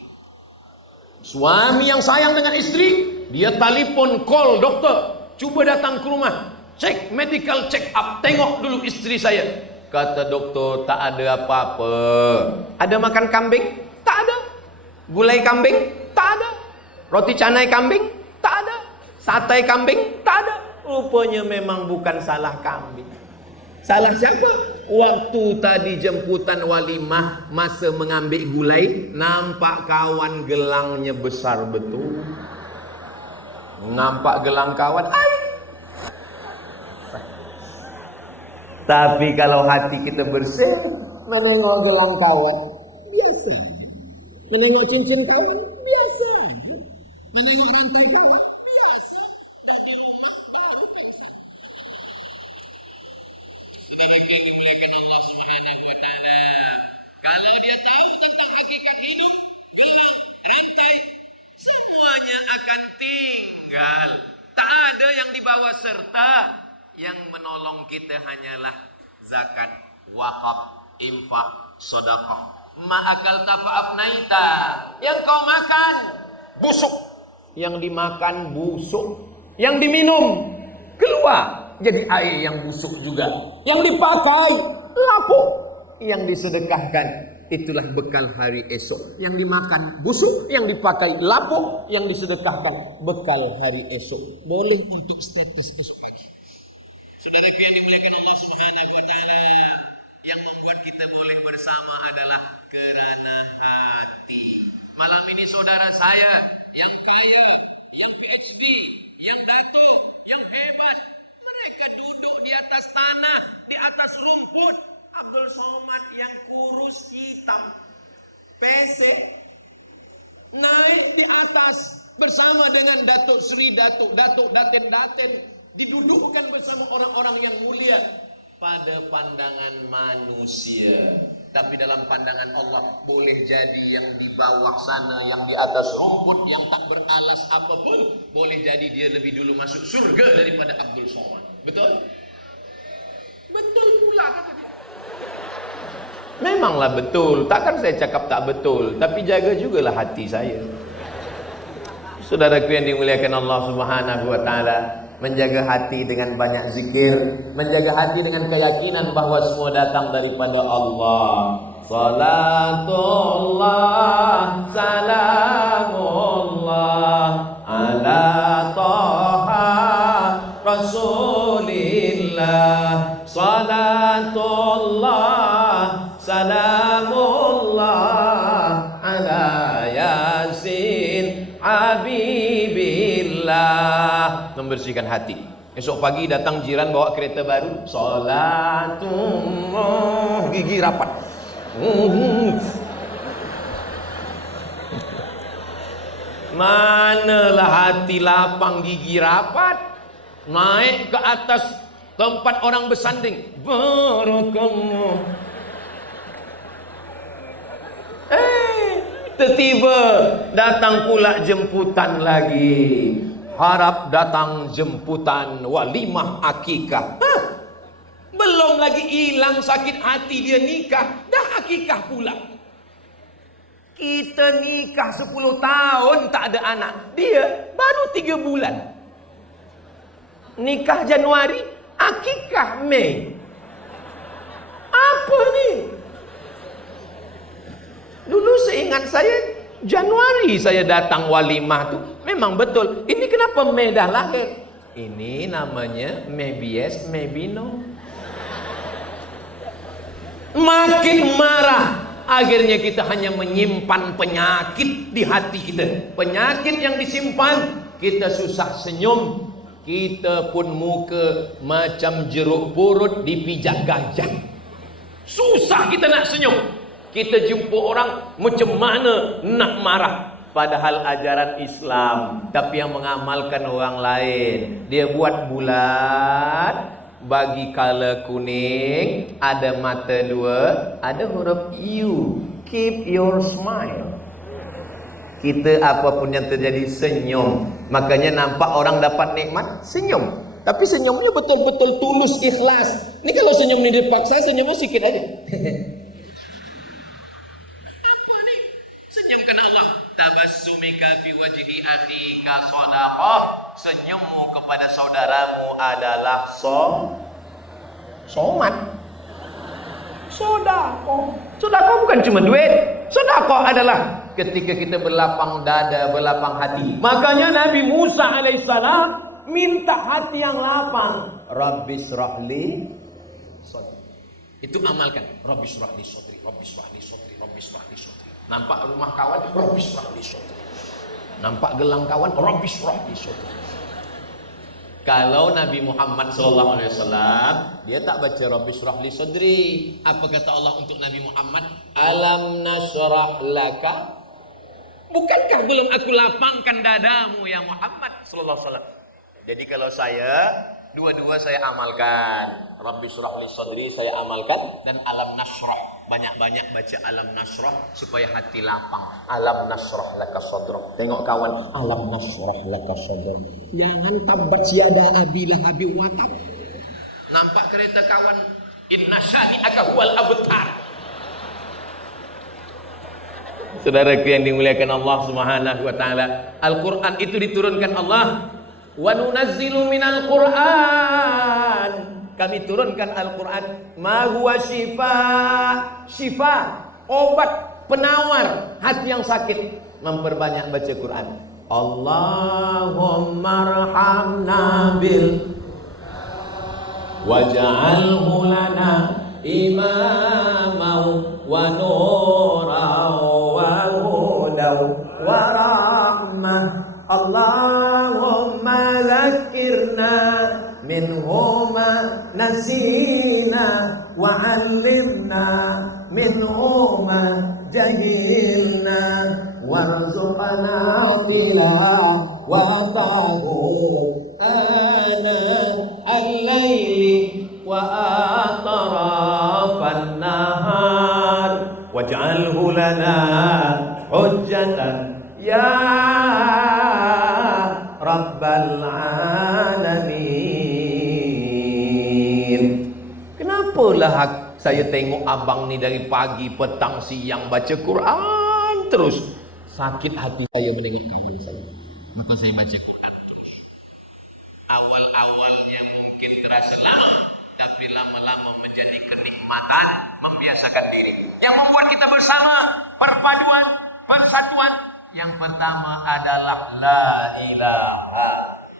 Suami yang sayang dengan istri, dia telepon call dokter, cuba datang ke rumah, cek medical check up, tengok dulu istri saya. Kata doktor, tak ada apa-apa. Ada makan kambing? Tak ada. Gulai kambing? Tak ada. Roti canai kambing? Tak ada. Sate kambing? Tak ada. Rupanya memang bukan salah kambing. Salah siapa? Waktu tadi jemputan walimah, masa mengambil gulai, nampak kawan gelangnya besar betul. Nampak gelang kawan, tapi kalau hati kita bersih, menengok gelang kawan, biasa. Menengok cincin kawan, biasa. Menengok rantai kawan, biasa. Allah Subhanahu wa taala. Kalau dia tahu tentang hakikat hidup, gelang, rantai, semuanya akan tinggal. Tak ada yang dibawa serta. Yang menolong kita hanyalah zakat, wakaf, infak, sedekah. Ma'akal tafa'afnaita. Yang kau makan busuk, yang dimakan busuk, yang diminum keluar jadi air yang busuk juga, yang dipakai lapuk, yang disedekahkan itulah bekal hari esok. Yang dimakan busuk, yang dipakai lapuk, yang disedekahkan bekal hari esok. Boleh untuk status esok pagi. Saudaraku yang dimuliakan Allah Subhanahu wa taala, yang membuat kita boleh bersama adalah kerana hati. Malam ini saudara saya yang kaya, yang PhD, yang dato, yang hebat, mereka duduk di atas tanah, di atas rumput. Abdul Somad yang kurus hitam, pesek, naik di atas bersama dengan Datuk Sri, Datuk Daten, didudukkan bersama orang-orang yang mulia pada pandangan manusia. Tapi dalam pandangan Allah boleh jadi yang di bawah sana, yang di atas rumput, yang tak beralas apapun, boleh jadi dia lebih dulu masuk surga daripada Abdul Somad. Betul? Betul pula kata dia. Memanglah betul, takkan saya cakap tak betul, tapi jaga jugalah hati saya. Saudaraku yang dimuliakan Allah Subhanahu wa taala, menjaga hati dengan banyak zikir, menjaga hati dengan keyakinan bahwa semua datang daripada Allah. Salatullah, salamullah ala Taha Rasulillah. Salatullah, salamullah ala Yasin Habibillah. Membersihkan hati. Esok pagi datang jiran bawa kereta baru, salatullah, gigi rapat. Manalah hati lapang gigi rapat, naik ke atas tempat orang bersanding, barakallah. Tiba-tiba datang pula jemputan lagi. Harap datang jemputan walimah akikah. Belum lagi hilang sakit hati dia nikah, dah akikah pula. Kita nikah 10 tahun tak ada anak, dia baru 3 bulan. Nikah Januari, akikah Mei. Apa ni? Dulu seingat saya Januari saya datang walimah tu, memang betul. Ini kenapa Mei dah lahir? Ini namanya maybe yes, maybe no. Makin marah, akhirnya kita hanya menyimpan penyakit di hati kita. Penyakit yang disimpan, kita susah senyum. Kita pun muka macam jeruk purut dipijak gajah. Susah kita nak senyum. Kita jumpa orang macam mana nak marah. Padahal ajaran Islam, tapi yang mengamalkan orang lain. Dia buat bulat, bagi color kuning, ada mata 2, ada huruf U. Keep your smile. Kita apapun yang terjadi senyum. Makanya nampak orang dapat nikmat, senyum. Tapi senyumnya betul-betul tulus, ikhlas. Ini kalau senyum ini dipaksa, senyumnya sedikit aja. Apa nih? Senyum karena Allah. Tabassumika fi wajhi akhika shadaqah. Senyummu kepada saudaramu adalah somat. Sedekah bukan cuma duit. Sedekah adalah ketika kita berlapang dada, berlapang hati. Makanya Nabi Musa alaihissalam minta hati yang lapang. Rabbis rahli sadri. Itu amalkan. Rabbis rahli sadri, Rabbis rahli sadri, Rabbis rahli sadri. Nampak rumah kawan, Rabbis rahli sadri. Nampak gelang kawan, Rabbis rahli sadri. Kalau Nabi Muhammad SAW dia tak baca Rabbis rahli sadri. Apa kata Allah untuk Nabi Muhammad? Alam nasrah laka. Bukankah belum aku lapangkan dadamu ya Muhammad SAW? Jadi kalau saya dua-dua saya amalkan. Rabbis rahli sadri saya amalkan, dan alam nasrah. Banyak-banyak baca alam nasrah supaya hati lapang. Alam nasrah laka sadrak. Tengok kawan, alam nasrah laka sadrak. Jangan tambat siada abi lahabi watab. Nampak kereta kawan, inna syani'aka huwal abtar. Saudaraku yang dimuliakan Allah Subhanahu wa taala, Al-Qur'an itu diturunkan Allah. Wa nunazzilu minal Qur'an. Kami turunkan Al-Qur'an ma huwa syifa, obat penawar hati yang sakit. Memperbanyak baca Quran. Allahumma arhamna bil waj'alhu lana imamau wa nuran wa hudaw wa rahmah. Allahumma zakirna minhuma nasina wa 'allimna minhuma jahilna warzuqna tilawatahu ana al-laili wa atrafan nahar waj'alhu lana hujjatan ya Rabbal alamin. Kenapalah saya tengok abang ni dari pagi, petang, siang baca Quran terus. Sakit hati saya mendengar kamu saya. Maka saya baca Quran terus. Awal-awalnya mungkin terasa lama, tapi lama-lama menjadi kenikmatan, membiasakan diri. Yang membuat kita bersama, perpaduan, persatuan. Yang pertama adalah la ilaha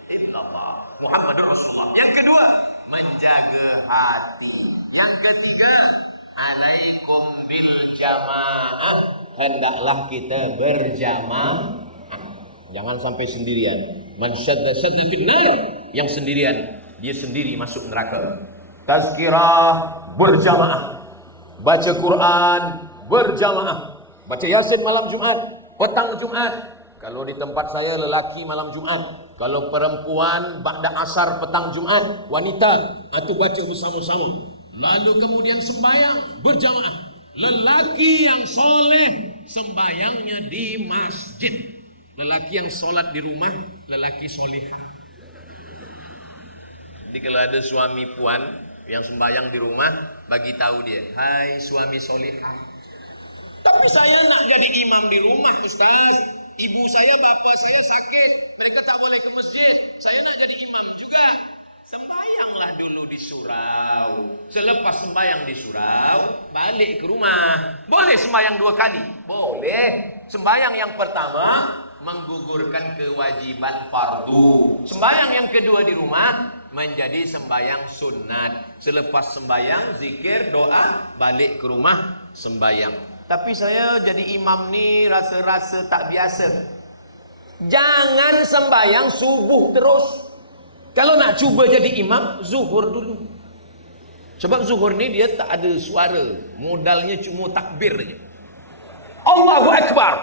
illallah Muhammadur Rasulullah. Yang kedua, menjaga hati. Yang ketiga, alaikum bil jamaah. Hendaklah kita berjamaah. Jangan sampai sendirian. Man syadda finnar. Yang sendirian, dia sendiri masuk neraka. Tazkirah berjamaah. Baca Quran berjamaah. Baca Yasin malam Jumat, petang Jumat. Kalau di tempat saya lelaki malam Jumat, kalau perempuan ba'da asar petang Jumat, wanita atau baca bersama-sama. Lalu kemudian sembahyang berjamaah. Lelaki yang soleh sembahyangnya di masjid. Lelaki yang solat di rumah, lelaki soleh. Jadi kalau ada suami puan yang sembahyang di rumah, bagi tahu dia, hai suami solehah. Tapi saya nak jadi imam di rumah, Ustaz. Ibu saya, bapak saya sakit. Mereka tak boleh ke masjid. Saya nak jadi imam juga. Sembayanglah dulu di surau. Selepas sembayang di surau, balik ke rumah. Boleh sembayang 2 kali? Boleh. Sembayang yang pertama menggugurkan kewajiban fardu. Sembayang yang kedua di rumah menjadi sembayang sunat. Selepas sembayang, zikir, doa, balik ke rumah, sembayang. Tapi saya jadi imam ni rasa-rasa tak biasa. Jangan sembahyang subuh terus. Kalau nak cuba jadi imam, zuhur dulu. Sebab zuhur ni dia tak ada suara. Modalnya cuma takbir je. Allahu Akbar.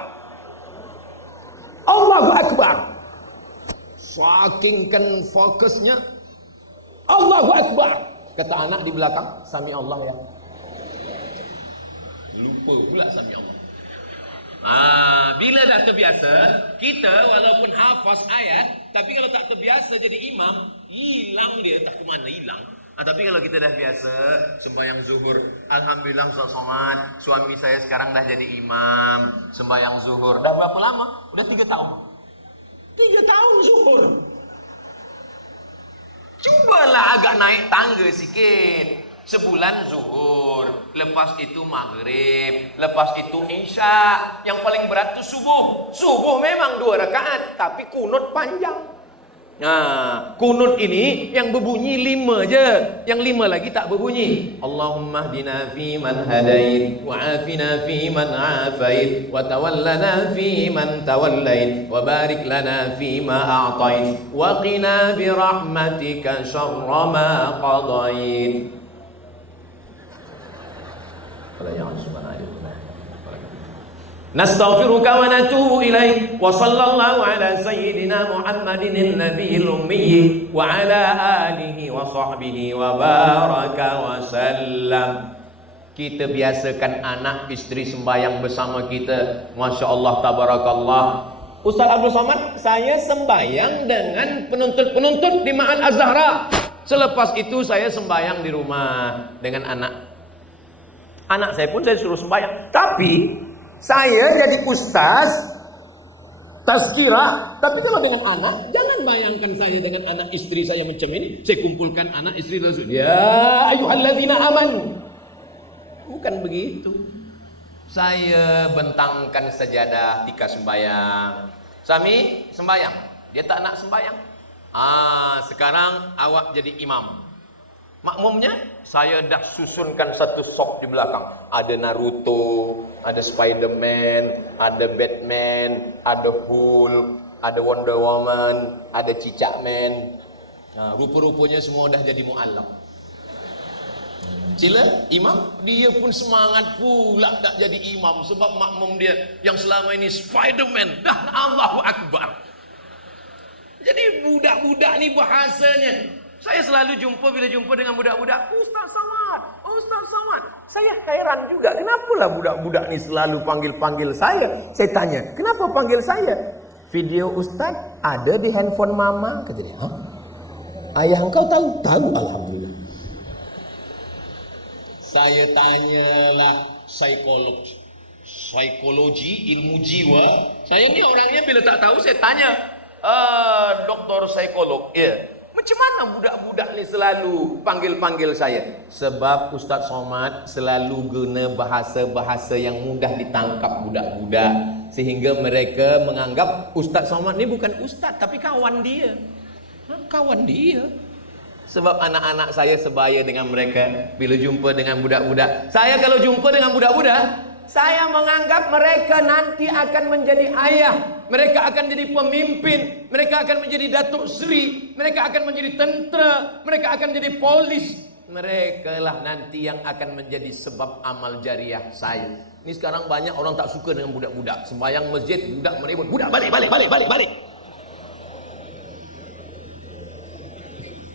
Allahu Akbar. Saking kan fokusnya. Allahu Akbar. Kata anak di belakang, Sami Allah ya. Lupa pula sami Allah. Bila dah terbiasa, kita walaupun hafaz ayat, tapi kalau tak terbiasa jadi imam, hilang dia, tak kemana hilang. Tapi kalau kita dah biasa sembahyang zuhur, alhamdulillah somat, suami saya sekarang dah jadi imam sembahyang zuhur. Dah berapa lama? Udah 3 tahun. 3 tahun zuhur. Cubalah agak naik tangga sikit. Sebulan zuhur, lepas itu maghrib, lepas itu isya. Yang paling berat tu subuh. Subuh memang 2 rakaat, tapi kunut panjang. Kunut ini yang berbunyi 5 je, yang 5 lagi tak berbunyi. Allahumma hdina fi man hadait, wa afina fi man afait, wa tawallana fi man tawallait, wa barik lana fi ma a'tait, wa qina bi rahmatika syarra ma qadait. Nastaghfiruka wa natubu ilaik wa sallallahu ala sayyidina Muhammadin nabiyil ummi wa ala alihi wa sahbihi wa baraka wa sallam. Kita biasakan anak isteri sembahyang bersama kita. Masya Allah, tabarakallah. Ustaz Abdul Somad, saya sembahyang dengan penuntut-penuntut di Ma'al Az-Zahra. Selepas itu saya sembahyang di rumah dengan anak. Anak saya pun saya suruh sembahyang. Tapi saya jadi ustaz tazkirah, tapi kalau dengan anak, jangan bayangkan saya dengan anak istri saya macam ini. Saya kumpulkan anak istri langsung, ya ayyuhalladzina amanu. Bukan begitu. Saya bentangkan sajadah ketika sembahyang. Sami sembahyang, dia tak nak sembahyang. Sekarang awak jadi imam. Makmumnya saya dah susunkan satu sok di belakang. Ada Naruto, ada Spiderman, ada Batman, ada Hulk, ada Wonder Woman, ada Cicak Man. Rupa-rupanya semua dah jadi mu'allaf. Sila imam, dia pun semangat pula tak jadi imam sebab makmum dia yang selama ini Spiderman dah Allahu Akbar. Jadi budak-budak ni bahasanya, saya selalu jumpa, bila jumpa dengan budak-budak, Ustaz Somad, Ustaz Somad. Saya heran juga, kenapalah budak-budak ni selalu panggil-panggil saya. Saya tanya, kenapa panggil saya? Video Ustaz ada di handphone mama. Kata dia, hah? Ayah engkau tahu? Tahu, alhamdulillah. Saya tanyalah psikologi, ilmu jiwa. Saya ni orangnya bila tak tahu, saya tanya, doktor psikolog, ya. Macam mana budak-budak ni selalu panggil-panggil saya? Sebab Ustaz Somad selalu guna bahasa-bahasa yang mudah ditangkap budak-budak, sehingga mereka menganggap Ustaz Somad ni bukan ustaz tapi kawan dia. Kawan dia. Sebab anak-anak saya sebaya dengan mereka. Bila jumpa dengan budak-budak, saya kalau jumpa dengan budak-budak, saya menganggap mereka nanti akan menjadi ayah, mereka akan jadi pemimpin, mereka akan menjadi datuk seri, mereka akan menjadi tentera, mereka akan jadi polis. Mereka lah nanti yang akan menjadi sebab amal jariah saya. Ini sekarang banyak orang tak suka dengan budak-budak. Sembahyang masjid, budak meribut, budak balik.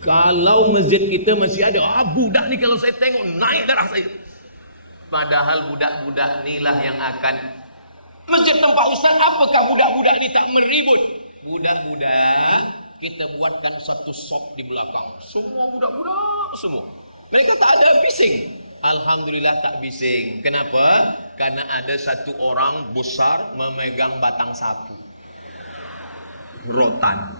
Kalau masjid kita masih ada, budak ni kalau saya tengok naik darah saya. Padahal budak-budak inilah yang akan masjid tempat ustaz. Apakah budak-budak ni tak meribut? Budak-budak kita buatkan satu sok di belakang. Semua budak-budak semua. Mereka tak ada bising. Alhamdulillah tak bising. Kenapa? Karena ada satu orang besar memegang batang sapu. Rotan.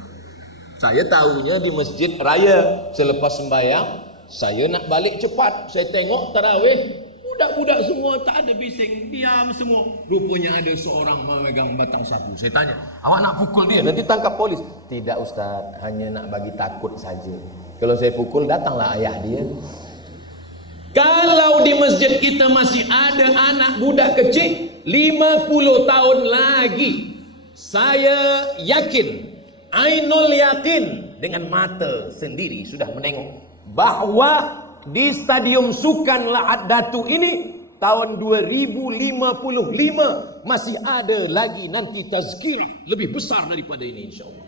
Saya tahunya di masjid raya. Selepas sembahyang, saya nak balik cepat. Saya tengok tarawih. Budak-budak semua tak ada bising, diam semua. Rupanya ada seorang memegang batang sapu. Saya tanya, awak nak pukul dia, nanti tangkap polis? Tidak Ustaz, hanya nak bagi takut saja. Kalau saya pukul, datanglah ayah dia. Kalau di masjid kita masih ada anak budak kecil 50 tahun lagi, saya yakin, ainul yakin, dengan mata sendiri sudah menengok bahwa di Stadium Sukan Lahad Datu ini tahun 2055 masih ada lagi nanti tazkirah lebih besar daripada ini, insyaAllah.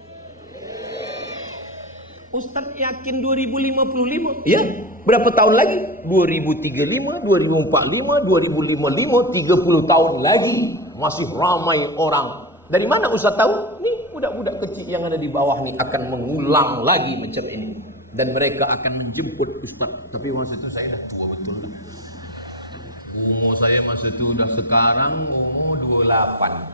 Ustaz yakin 2055? Ya, berapa tahun lagi? 2035, 2045, 2055, 30 tahun lagi. masih ramai orang. Dari mana Ustaz tahu? Nih budak-budak kecil yang ada di bawah nih akan mengulang lagi macam ini. Dan mereka akan menjemput Ustaz. Tapi masa itu saya dah tua betul. Umur saya masa itu dah sekarang umur 28.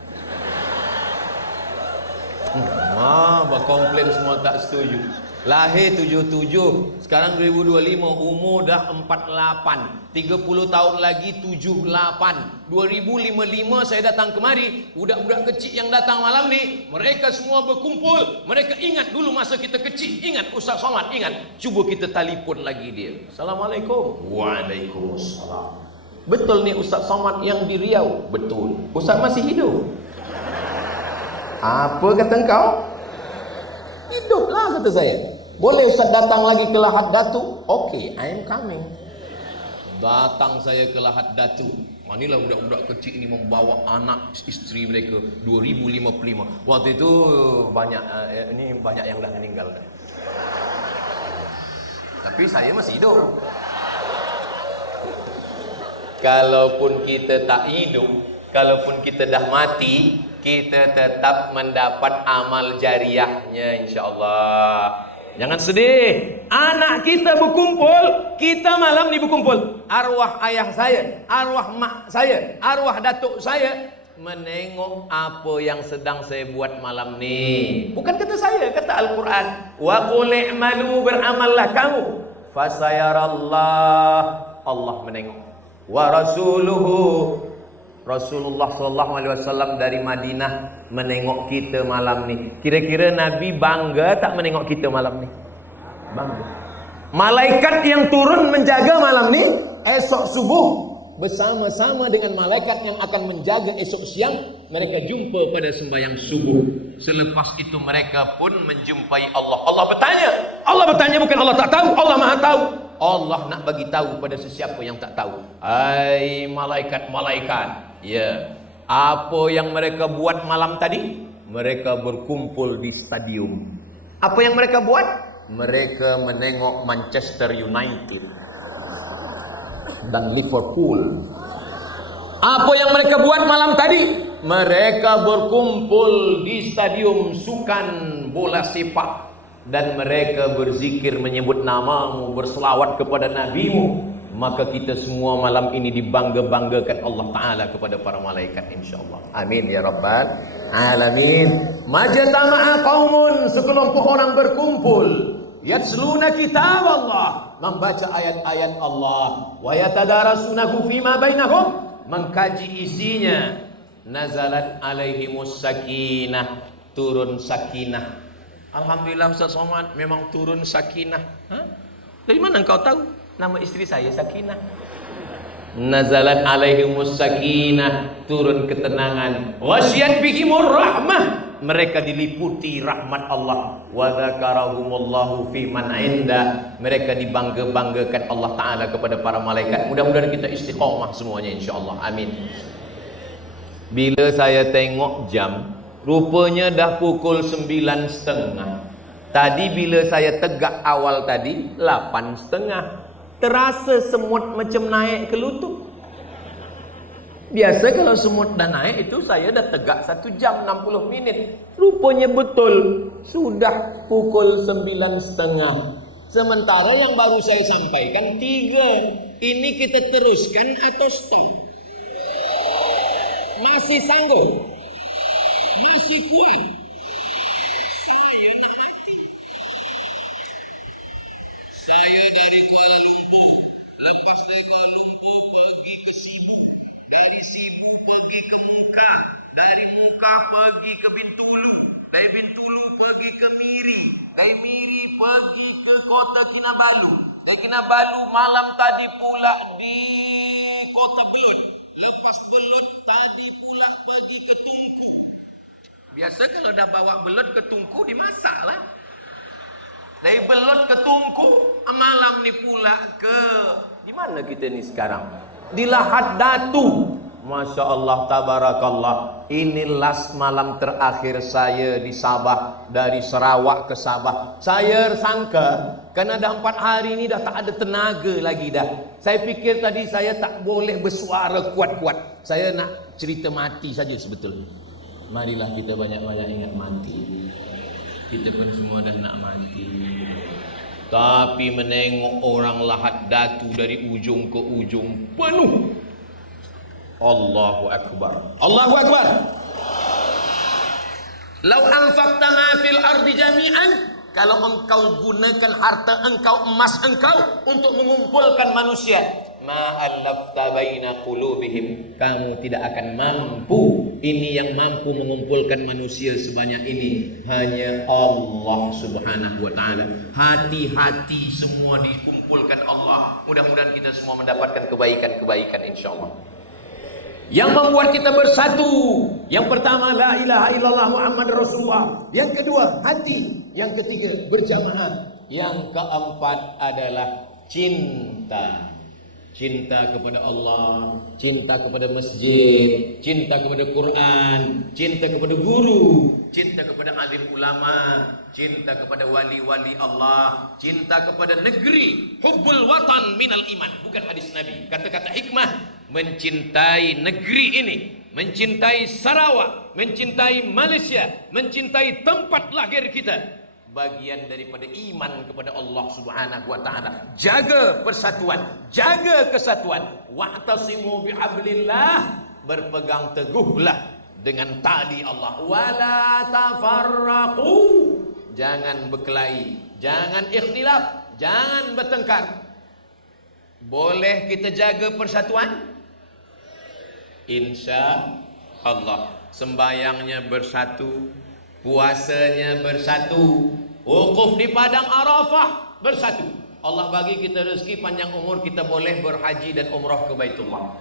Berkomplain semua tak setuju. Lahir 77, sekarang 2025, umur dah 48. 30 tahun lagi 78. 2055 saya datang kemari, budak-budak kecil yang datang malam ni, mereka semua berkumpul. Mereka ingat dulu masa kita kecil, ingat Ustaz Somad, ingat. Cuba kita telefon lagi dia. Assalamualaikum. Waalaikumsalam. Betul ni Ustaz Somad yang di Riau? Betul. Ustaz masih hidup? Apa kata engkau? Hiduplah, kata saya. Boleh Ustaz datang lagi ke Lahad Datu? Okay, I am coming. Datang saya ke Lahad Datu. Inilah budak-budak kecil ini membawa anak isteri mereka 2055. Waktu itu banyak yang dah meninggal dah. Tapi saya masih hidup. Kalaupun kita tak hidup, kalaupun kita dah mati, kita tetap mendapat amal jariahnya insya-Allah. Jangan sedih. Anak kita berkumpul, kita malam ni berkumpul. Arwah ayah saya, arwah mak saya, arwah datuk saya menengok apa yang sedang saya buat malam ni. Bukan kata saya, kata Al-Quran. Wa qul i'malu, beramallah kamu. Fasayarallah, Allah menengok. Wa rasuluhu, Rasulullah SAW dari Madinah menengok kita malam ni. Kira-kira Nabi bangga tak menengok kita malam ni? Bangga. Malaikat yang turun menjaga malam ni, esok subuh bersama-sama dengan malaikat yang akan menjaga esok siang, mereka jumpa pada sembahyang subuh. Selepas itu mereka pun menjumpai Allah. Allah bertanya bukan Allah tak tahu, Allah Maha tahu. Allah nak bagi tahu pada sesiapa yang tak tahu. Hai malaikat-malaikat, ya, apa yang mereka buat malam tadi? Mereka berkumpul di stadium. Apa yang mereka buat? Mereka menengok Manchester United dan Liverpool. Apa yang mereka buat malam tadi? Mereka berkumpul di stadium sukan bola sepak dan mereka berzikir menyebut namamu, berselawat kepada nabimu. Maka kita semua malam ini dibangga-banggakan Allah Ta'ala kepada para malaikat insyaAllah. Amin ya Rabbal Alamin. Majtama'a qaumun, sekelompok orang berkumpul, yatsluna kitab Allah, membaca ayat-ayat Allah, wa yatadarasunahu fima bainahum, mengkaji isinya. Nazalat alaihimus sakinah, turun sakinah. Alhamdulillah Ustaz Somad, memang turun sakinah. Dari mana engkau tahu? Nama istri saya Sakinah. Nazalat alaihimus sakinah, turun ketenangan. Wasyat bihimur rahmah, mereka diliputi rahmat Allah. Wa dzakarahumullahu fi man inda, mereka dibangga-banggakan Allah Ta'ala kepada para malaikat. Mudah-mudahan kita istiqamah semuanya insyaAllah. Amin. Bila saya tengok jam, rupanya dah pukul 9.30. Tadi bila saya tegak awal tadi 8.30. Terasa semut macam naik ke lutut. Biasa kalau semut dah naik itu saya dah tegak 1 jam 60 minit. Rupanya betul sudah pukul 9.30. Sementara yang baru saya sampaikan 3. Ini kita teruskan atau stop? Masih sanggup? Masih kuat? Saya dari Kuala Lumpur, lepas dari Kuala Lumpur pergi ke Sibu, dari Sibu pergi ke Muka, dari Muka pergi ke Bintulu, dari Bintulu pergi ke Miri, dari Miri pergi ke Kota Kinabalu, dari Kinabalu malam tadi pula di Kota Belud, lepas Belud tadi pula pergi ke Tungku. Biasa kalau dah bawa Belud ke Tungku dimasaklah. Dari Belud ke Tungku, malam ni pula ke di mana kita ni sekarang? Di Lahad Datu. Masya Allah, tabarakallah. Ini last malam terakhir saya di Sabah, dari Sarawak ke Sabah. Saya sangka karena dah 4 hari ni dah tak ada tenaga lagi dah. Saya fikir tadi saya tak boleh bersuara kuat-kuat. Saya nak cerita mati saja sebetulnya. Marilah kita banyak-banyak ingat mati. Kita pun semua dah nak mati. Tapi menengok orang lahat datu dari ujung ke ujung penuh. Allahu Akbar. Allahu Akbar. Lau anfaqta ma fil ardi jami'an, kalau engkau gunakan harta engkau, emas engkau untuk mengumpulkan manusia, ma allafta baina qulubihim, kamu tidak akan mampu. Ini yang mampu mengumpulkan manusia sebanyak ini hanya Allah Subhanahu wa taala. Hati-hati semua dikumpulkan Allah. Mudah-mudahan kita semua mendapatkan kebaikan-kebaikan insyaallah. Yang membuat kita bersatu, yang pertama la ilaha illallah Muhammad Rasulullah, yang kedua hati, yang ketiga berjamaah, yang keempat adalah cinta. Cinta kepada Allah, cinta kepada masjid, cinta kepada Quran, cinta kepada guru, cinta kepada alim ulama, cinta kepada wali-wali Allah, cinta kepada negeri. Hubbul watan minal iman, bukan hadis Nabi. Kata-kata hikmah, mencintai negeri ini, mencintai Sarawak, mencintai Malaysia, mencintai tempat lahir kita, bagian daripada iman kepada Allah Subhanahu wa taala. Jaga persatuan, jaga kesatuan. Wa'tasimu bihablillah, berpegang teguhlah dengan tali Allah. Wala tafarraqu, jangan berkelahi, jangan ikhtilaf, jangan bertengkar. Boleh kita jaga persatuan? Insya Allah. Sembayangnya bersatu, puasanya bersatu, wukuf di padang Arafah bersatu. Allah bagi kita rezeki panjang umur, kita boleh berhaji dan umrah ke Baitullah.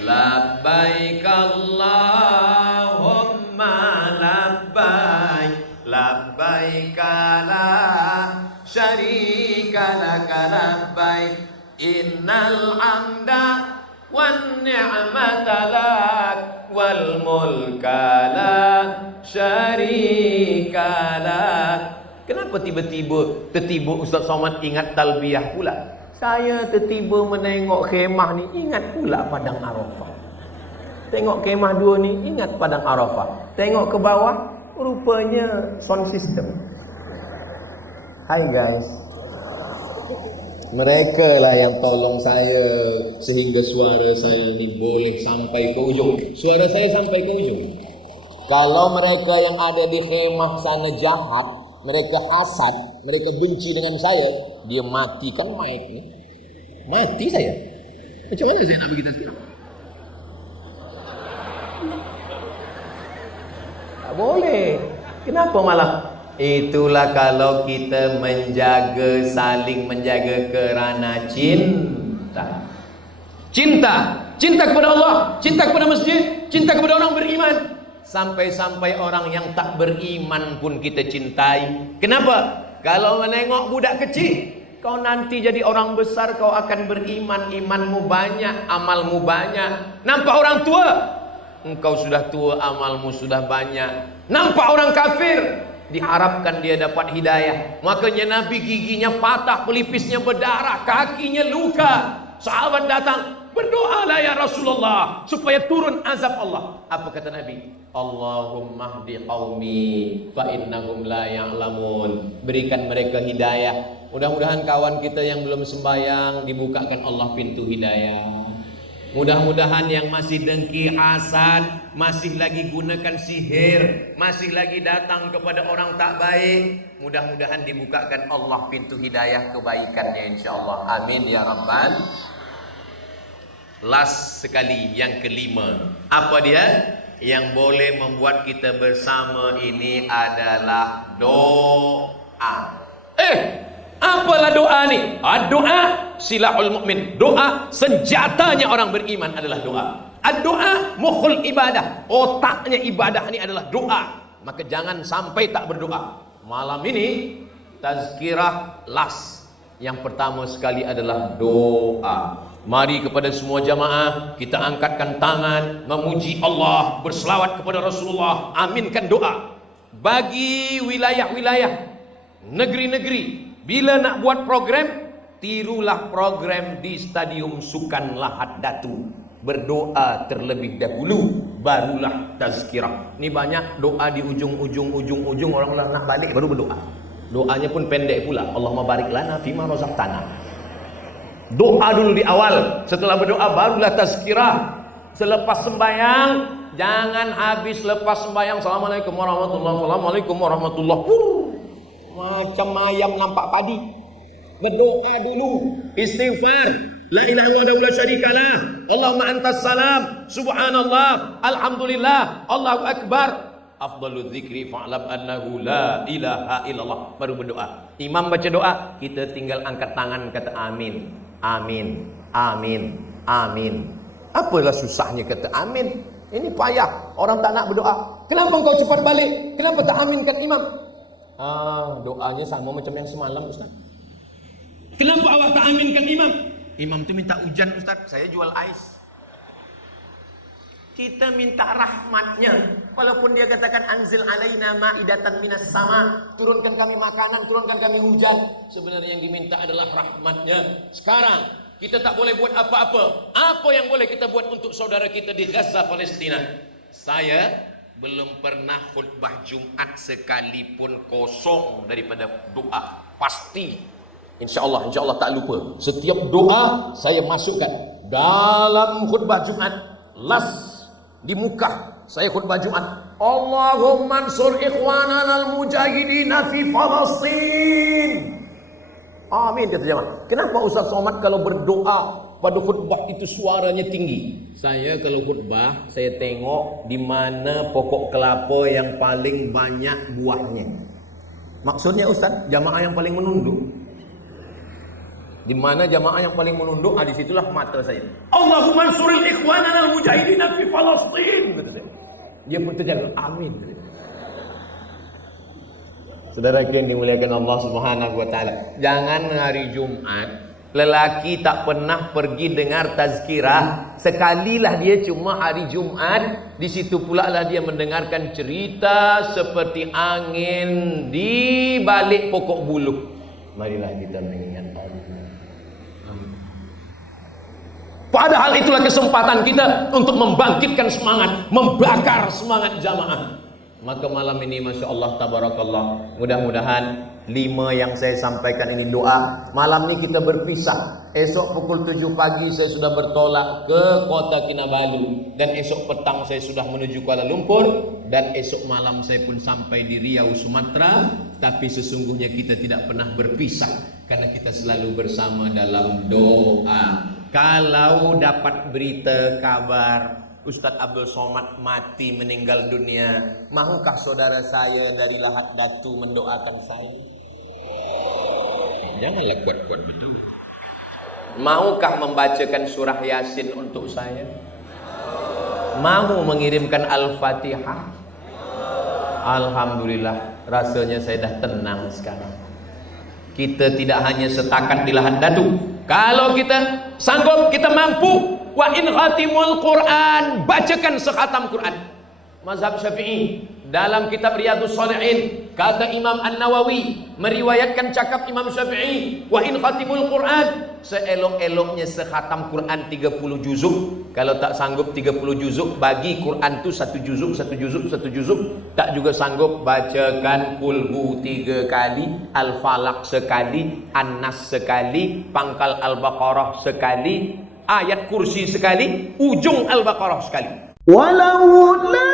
Labbaik Allahumma labbaik, labbaik la syarika laka labbaik, innal hamda wan ni'mata lak wal mulka la syarikalah. Kenapa tiba-tiba Ustaz Somad ingat talbiyah pula? Saya tertiba menengok khemah ni, ingat pula padang Arafah. Tengok khemah dua ni, ingat padang Arafah. Tengok ke bawah, rupanya sound system. Hai guys, mereka lah yang tolong saya sehingga suara saya ni boleh sampai ke ujung. Suara saya sampai ke ujung. Kalau mereka yang ada di khemah sana jahat, mereka hasad, mereka benci dengan saya, dia matikan mic ni. Mati saya. Macam mana saya nak beritahu sekarang? Tak boleh. Kenapa malah? Itulah kalau kita menjaga, saling menjaga kerana cinta. Cinta kepada Allah, cinta kepada masjid, cinta kepada orang beriman. Sampai-sampai orang yang tak beriman pun kita cintai. Kenapa? Kalau menengok budak kecil, kau nanti jadi orang besar, kau akan beriman, imanmu banyak, amalmu banyak. Nampak orang tua, engkau sudah tua, amalmu sudah banyak. Nampak orang kafir, diharapkan dia dapat hidayah. Makanya Nabi giginya patah, pelipisnya berdarah, kakinya luka. Sahabat datang, berdoalah ya Rasulullah supaya turun azab Allah. Apa kata Nabi? Allahumma hdi qaumi fa innahum la ya'lamun. Berikan mereka hidayah. Mudah-mudahan kawan kita yang belum sembahyang dibukakan Allah pintu hidayah. Mudah-mudahan yang masih dengki, hasad, masih lagi gunakan sihir, masih lagi datang kepada orang tak baik, mudah-mudahan dibukakan Allah pintu hidayah kebaikannya insyaallah. Amin ya rabbal. Last sekali, yang kelima. Apa dia? Yang boleh membuat kita bersama ini adalah doa. Apalah doa ni? Doa silahul mukmin. Doa senjatanya orang beriman adalah doa. Doa mukhul ibadah. Otaknya ibadah ni adalah doa. Maka jangan sampai tak berdoa. Malam ini tazkirah last. Yang pertama sekali adalah doa. Mari kepada semua jamaah kita angkatkan tangan, memuji Allah, berselawat kepada Rasulullah, aminkan doa. Bagi wilayah-wilayah, negeri-negeri, bila nak buat program, tirulah program di Stadium Sukan Lahad Datu. berdoa terlebih dahulu, barulah tazkirah. Ini banyak doa di ujung orang nak balik baru berdoa. Doanya pun pendek pula. Allahumma barik lana fima razaqtana. Doa dulu di awal, setelah berdoa barulah tazkirah. Selepas sembahyang, jangan habis lepas sembahyang assalamualaikum warahmatullahi wabarakatuh. Assalamualaikum macam ayam nampak padi. Berdoa dulu, istighfar, la ilaha illallah la syarikalah, Allahumma antas salam, subhanallah, alhamdulillah, Allahu akbar, afdalul dzikri fa'lam annahu la ilaha illallah. Baru berdoa. Imam baca doa, kita tinggal angkat tangan kata amin. Amin, amin, amin. Apalah susahnya kata amin? Ini payah, orang tak nak berdoa. Kenapa engkau cepat balik? Kenapa tak aminkan imam? Doanya sama macam yang semalam, Ustaz. Kenapa awak tak aminkan imam? Imam tu minta hujan, Ustaz. Saya jual ais. Kita minta rahmatnya. Walaupun dia katakan anzil alaina ma'idatan minas sama, turunkan kami makanan, turunkan kami hujan. Sebenarnya yang diminta adalah rahmatnya. Sekarang kita tak boleh buat apa-apa. Apa yang boleh kita buat untuk saudara kita di Gaza, Palestina? Saya belum pernah khutbah Jumat sekalipun kosong daripada doa. Pasti InsyaAllah tak lupa. Setiap doa saya masukkan dalam khutbah Jumat. Las di muka saya khutbah Jumat. Allahumma ansur ikhwanana al-mujahidina fi Palestin. Amin kata jemaah. Kenapa Ustaz Somad kalau berdoa pada khutbah itu suaranya tinggi? Saya kalau khutbah saya tengok di mana pokok kelapa yang paling banyak buahnya. Maksudnya Ustaz, jamaah yang paling menunduk. Di mana jamaah yang paling menunduk, di situlah mata saya. Allahumma ansuril ikhwanana al-mujahidina fi Palestin. Kata saya. Dia pun terjaga. Amin. Saudara yang dimuliakan Allah Subhanahu wa taala. Jangan hari Jumat lelaki tak pernah pergi dengar tazkirah. Sekalilah dia cuma hari Jumat, di situ pula lah dia mendengarkan cerita seperti angin di balik pokok buluh. Marilah kita mengingat Allah. Padahal itulah kesempatan kita untuk membangkitkan semangat, membakar semangat jamaah. Maka malam ini Masya Allah Tabarakallah, mudah-mudahan 5 yang saya sampaikan ini doa. Malam ini kita berpisah. Esok pukul 7 pagi saya sudah bertolak ke kota Kinabalu, dan esok petang saya sudah menuju Kuala Lumpur, dan esok malam saya pun sampai di Riau, Sumatera. Tapi sesungguhnya kita tidak pernah berpisah, karena kita selalu bersama dalam doa. Kalau dapat berita kabar Ustadz Abdul Somad mati, meninggal dunia, mahukah saudara saya dari Lahad Datu mendoakan saya? Janganlah kuat-kuat betul. Mahukah membacakan surah Yasin untuk saya? Mau mengirimkan Al-Fatihah? Alhamdulillah, rasanya saya dah tenang sekarang. Kita tidak hanya setakat di Lahad Datu. Kalau kita sanggup, kita mampu, wa in khatimul Quran, bacakan sekhatam Quran. Mazhab Syafi'i dalam kitab Riyadhus Shalihin, kata Imam An-Nawawi meriwayatkan cakap Imam Syafi'i, wa in khatimul Quran, seelok-eloknya sekhatam Quran 30 juzuk. Kalau tak sanggup 30 juzuk, bagi Quran tu 1 juzuk. Tak juga sanggup, bacakan Qul 3 kali, Al-Falaq sekali, An-Nas sekali, pangkal Al-Baqarah sekali, ayat kursi sekali, ujung Al-Baqarah sekali. Walau la